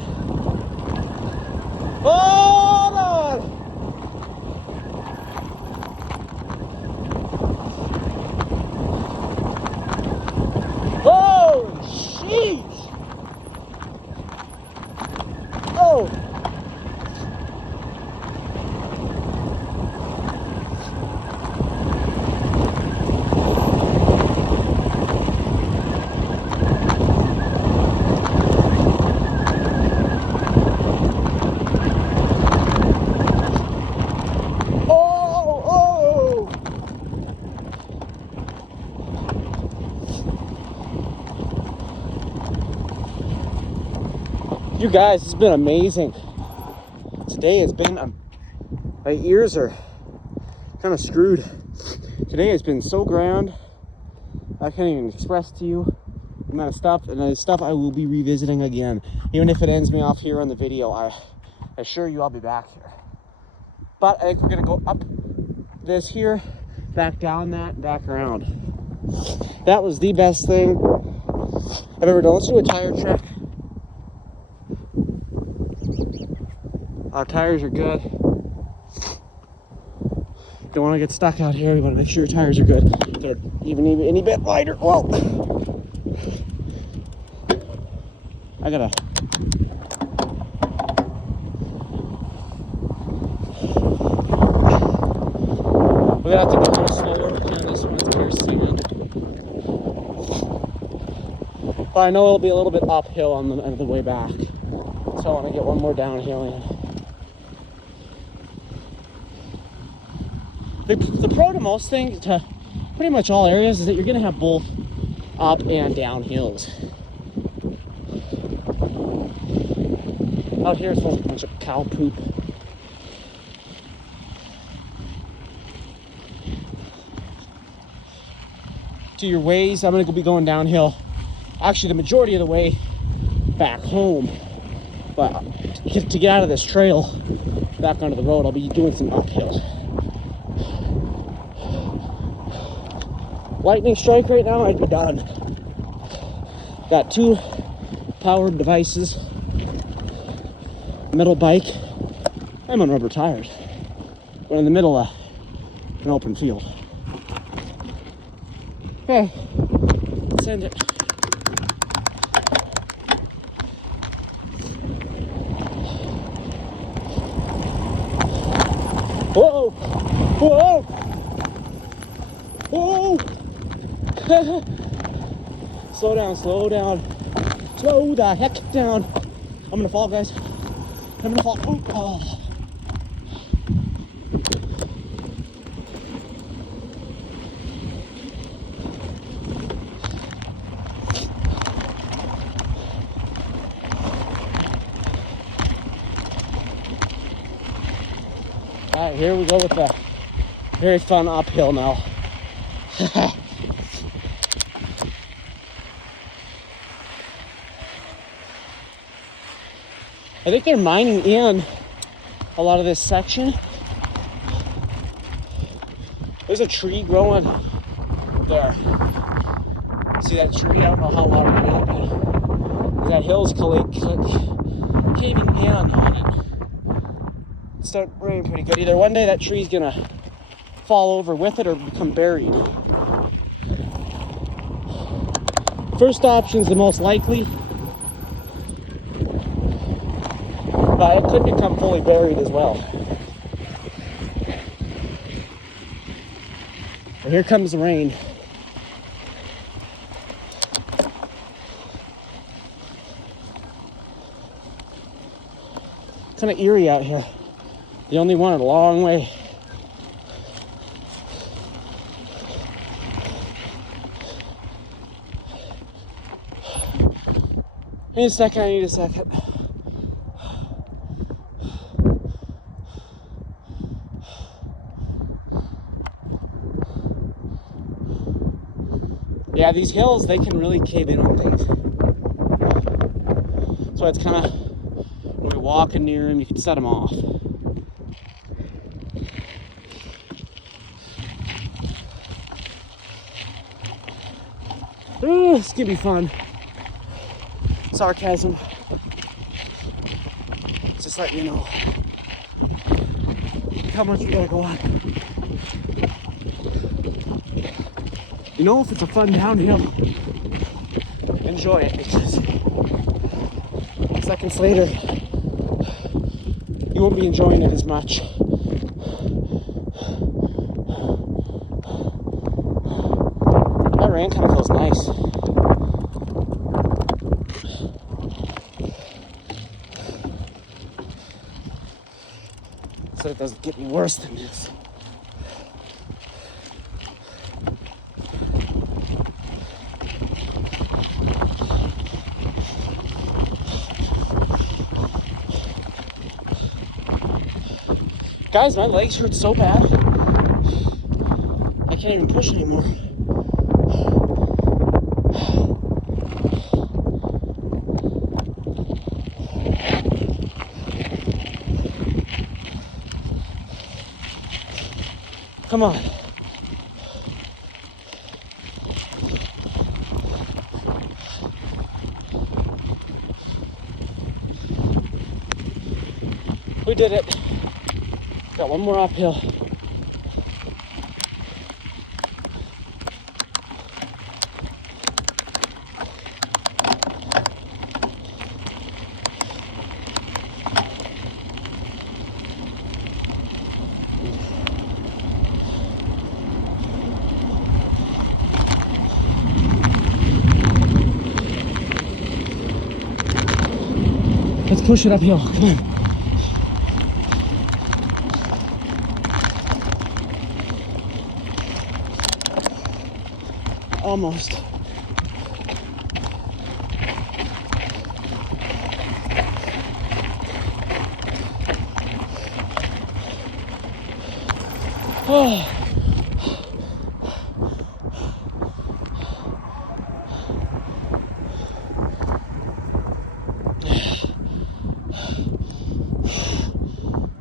You guys, it's been amazing. Today has been, my ears are kind of screwed. Today has been so grand. I can't even express to you the amount of stuff, and the stuff I will be revisiting again. Even if it ends me off here on the video, I assure you I'll be back here. But I think we're gonna go up this here, back down that, and back around. That was the best thing I've ever done. Let's do a tire check. Our tires are good. Don't want to get stuck out here. You want to make sure your tires are good. They're even any bit lighter. Whoa! I gotta. We're gonna have to go a little slower on this one. It's pure sand. But I know it'll be a little bit uphill on the way back. So I want to get one more downhill in. The pro to most things, to pretty much all areas, is that you're going to have both up and down hills. Out here, it's a bunch of cow poop. To your ways, I'm going to be going downhill. Actually, the majority of the way back home. But to get out of this trail, back onto the road, I'll be doing some uphill. Lightning strike right now, I'd be done. Got 2 powered devices, metal bike. I'm on rubber tires. We're in the middle of an open field. Okay, let's end it. Whoa! Whoa! Whoa! Slow down, slow down. Slow the heck down. I'm gonna fall, guys. I'm gonna fall. Oh. All right, here we go with the very fun uphill now. I think they're mining in a lot of this section. There's a tree growing there. See that tree? I don't know how long it will be. That hill's caving in on it. It's starting to rain pretty good. Either one day that tree's gonna fall over with it or become buried. First option's the most likely. But it could become fully buried as well. But here comes the rain. Kind of eerie out here. The only one in a long way. I need a second. Yeah, these hills, they can really cave in on things. So it's kind of, when you're walking near them, you can set them off. Ooh, this is gonna be fun. Sarcasm. Just let you know how much we gotta go on. You know, if it's a fun downhill, enjoy it, because seconds later, you won't be enjoying it as much. That rain kind of feels nice. So it doesn't get any worse than this. Guys, my legs hurt so bad. I can't even push anymore. Come on. We did it. Got one more uphill. Let's push it uphill. Come on. Almost. Oh.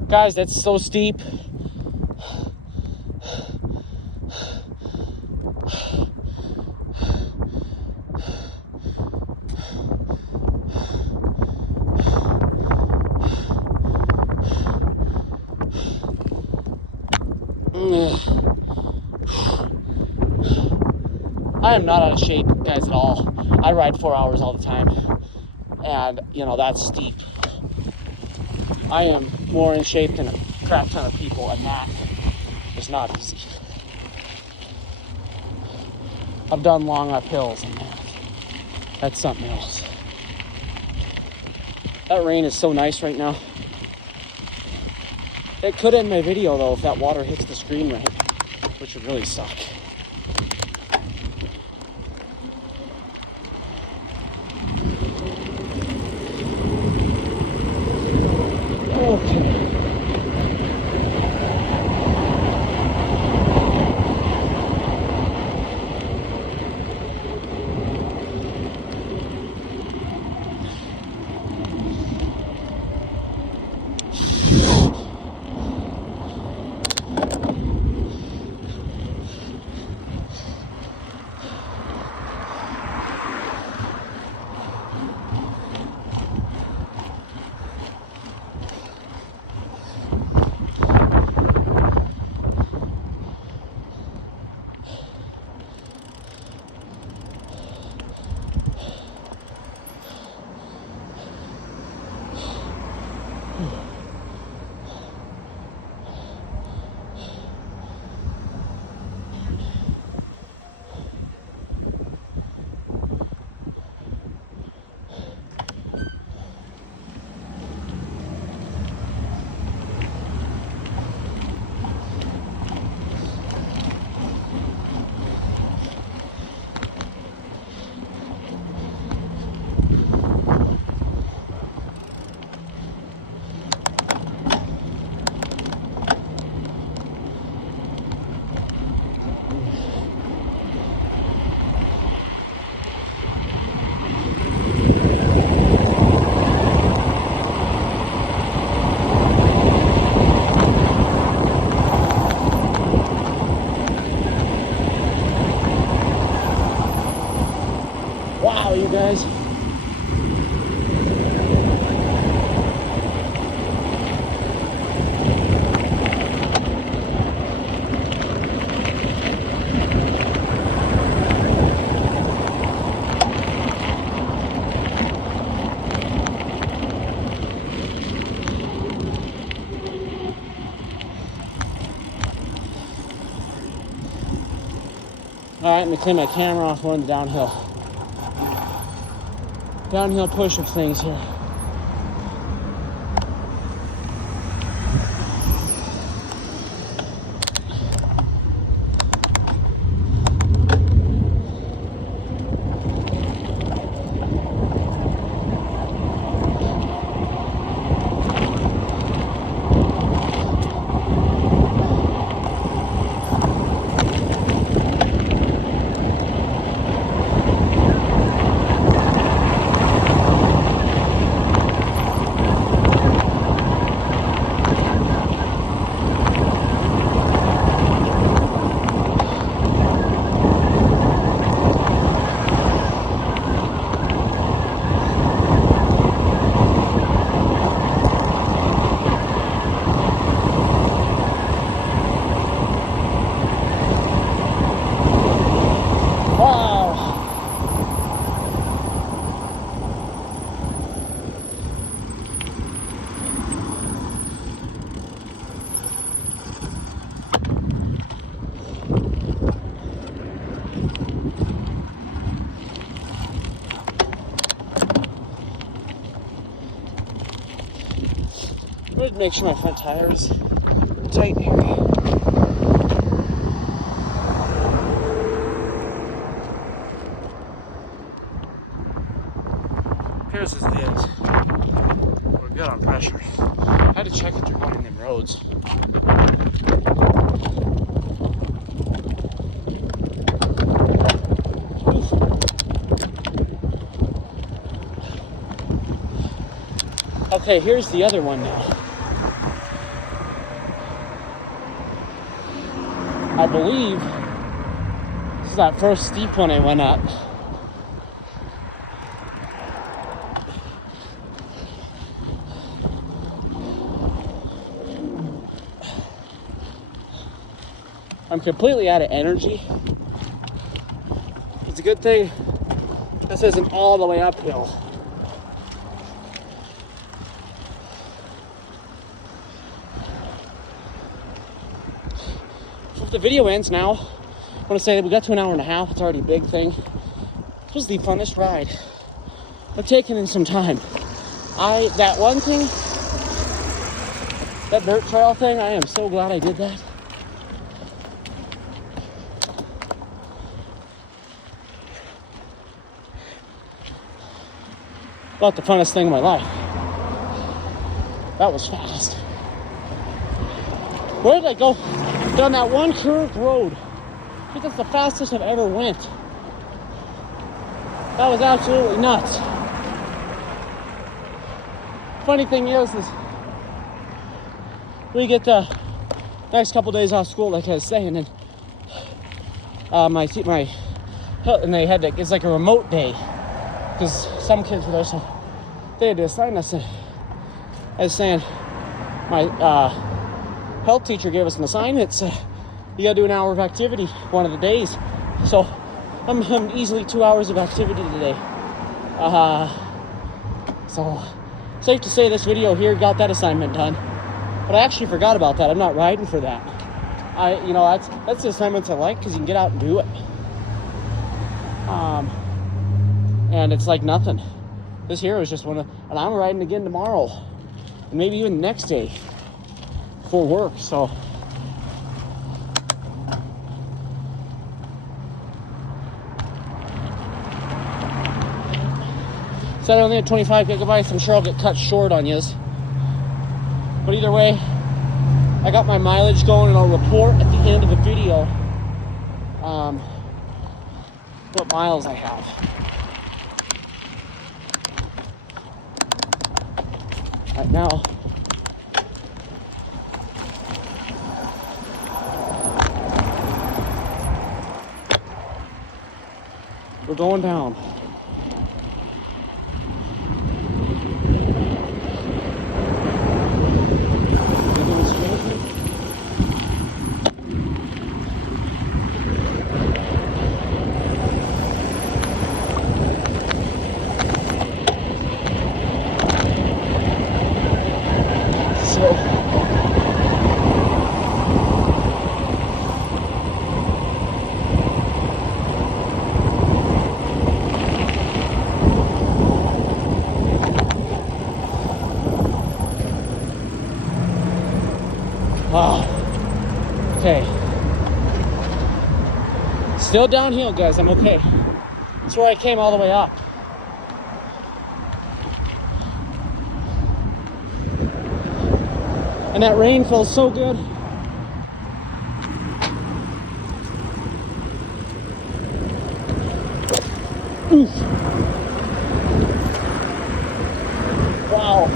Guys, that's so steep. I am not out of shape, guys, at all. I ride 4 hours all the time, and you know, that's steep. I am more in shape than a crap ton of people, and that is not easy. I've done long uphills, and that's something else. That rain is so nice right now. It could end my video though if that water hits the screen right, which would really suck. Okay. Wow, you guys. All right, let me clean my camera off going downhill. Downhill push of things here. Let's make sure my front tire is tight here. Here's as it is. We're good on pressure. I had to check if they're going in them roads. Okay, here's the other one now. I believe this is that first steep one I went up. I'm completely out of energy. It's a good thing this isn't all the way uphill. So if the video ends now, I want to say that we got to an hour and a half. It's already a big thing. This was the funnest ride I've taken in some time. That one thing, that dirt trail thing, I am so glad I did that. About the funnest thing in my life. That was fast. Where did I go? Down that one curved road. I think that's the fastest I've ever went. That was absolutely nuts. Funny thing is we get the next couple days off school, like I was saying, and and they had it's like a remote day because some kids were there, so they had to assign us. And I was saying, my health teacher gave us an assignment. So you gotta do an hour of activity one of the days. So I'm easily 2 hours of activity today. So safe to say this video here got that assignment done. But I actually forgot about that. I'm not riding for that. That's the assignments I like because you can get out and do it. And it's like nothing. This here was just and I'm riding again tomorrow, and maybe even the next day for work. So said I only had 25 gigabytes. I'm sure I'll get cut short on yous. But either way, I got my mileage going, and I'll report at the end of the video what miles I have. Right now, we're going down. Okay. Still downhill, guys. I'm okay. That's where I came all the way up. And that rain feels so good. Oof. Wow.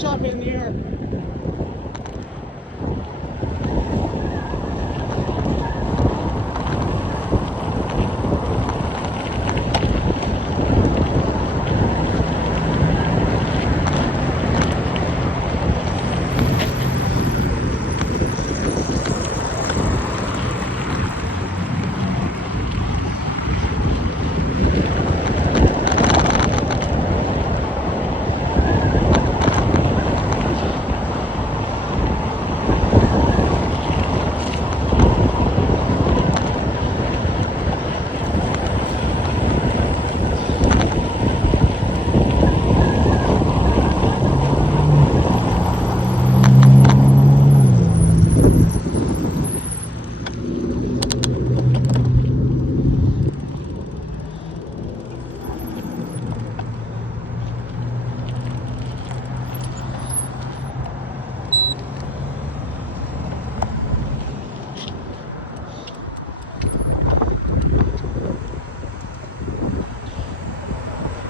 Shot me in the air.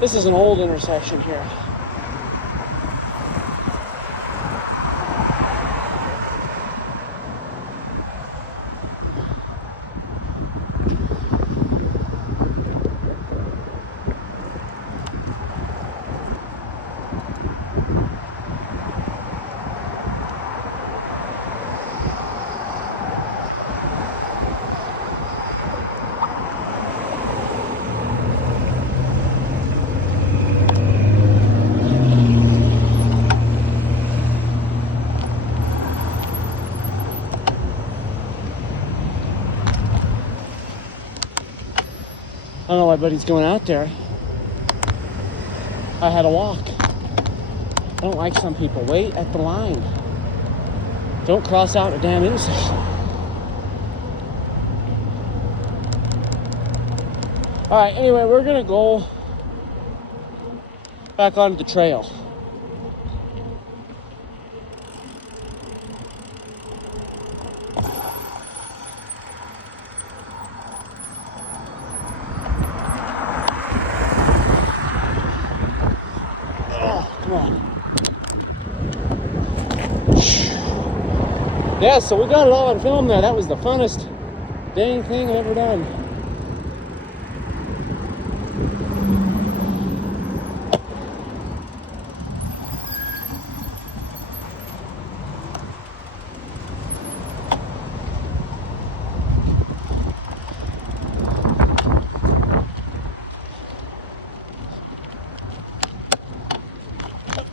This is an old intersection here. I don't know why buddy's going out there. I had to walk. I don't like some people. Wait at the line. Don't cross out a damn intersection. Alright, anyway, we're gonna go back onto the trail. Come on. Yeah, so we got it all on film there. That was the funnest dang thing I've ever done.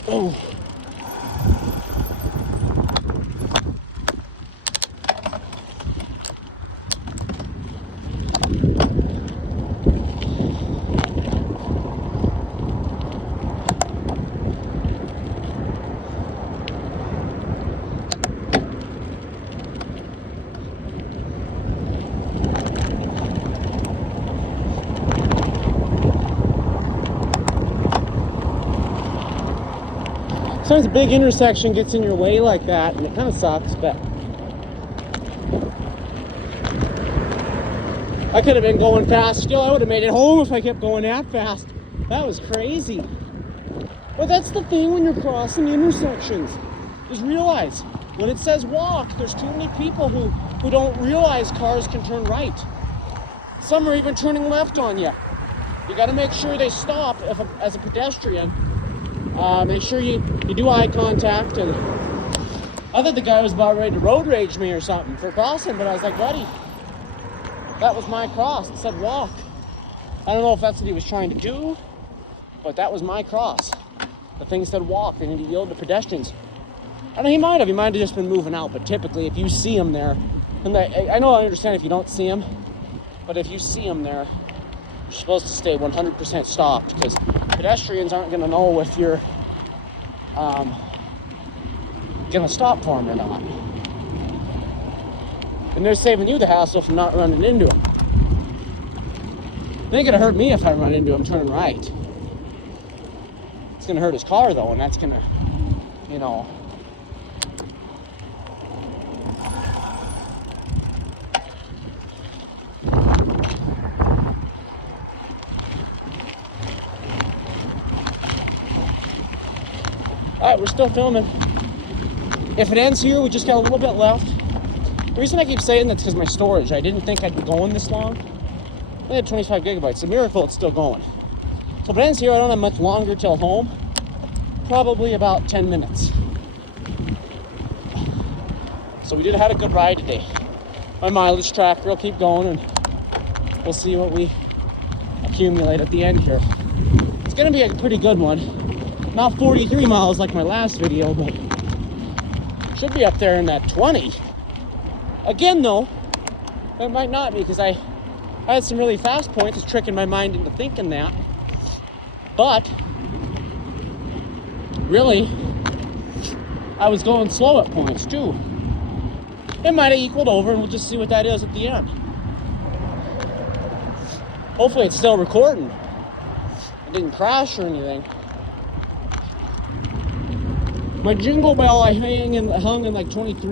Oh. Sometimes a big intersection gets in your way like that, and it kind of sucks, but I could have been going fast still. I would have made it home if I kept going that fast. That was crazy. But that's the thing when you're crossing intersections, is realize when it says walk, there's too many people who don't realize cars can turn right. Some are even turning left on you. You got to make sure they stop as a pedestrian. Make sure you do eye contact. And I thought the guy was about ready to road rage me or something for crossing, but I was like, buddy, that was my cross. It said walk. I don't know if that's what he was trying to do, but that was my cross. The thing said walk. They need to yield to pedestrians. I know he might have just been moving out, but typically if you see him there, and I know I understand if you don't see him, but if you see him there, you're supposed to stay 100% stopped, because pedestrians aren't going to know if you're going to stop for them or not. And they're saving you the hassle from not running into them. It ain't going to hurt me if I run into him turning right. It's going to hurt his car, though, and that's going to, you know... Alright, we're still filming. If it ends here, we just got a little bit left. The reason I keep saying that's because my storage. I didn't think I'd be going this long. I had 25 gigabytes. It's a miracle it's still going. So if it ends here, I don't have much longer till home. Probably about 10 minutes. So we had a good ride today. My mileage tracker will keep going, and we'll see what we accumulate at the end here. It's going to be a pretty good one. Not 43 miles like my last video, but should be up there in that 20. Again, though, that might not be, because I had some really fast points. It's tricking my mind into thinking that. But really, I was going slow at points too. It might have equaled over, and we'll just see what that is at the end. Hopefully it's still recording. It didn't crash or anything. My jingle bell I hung in like 23.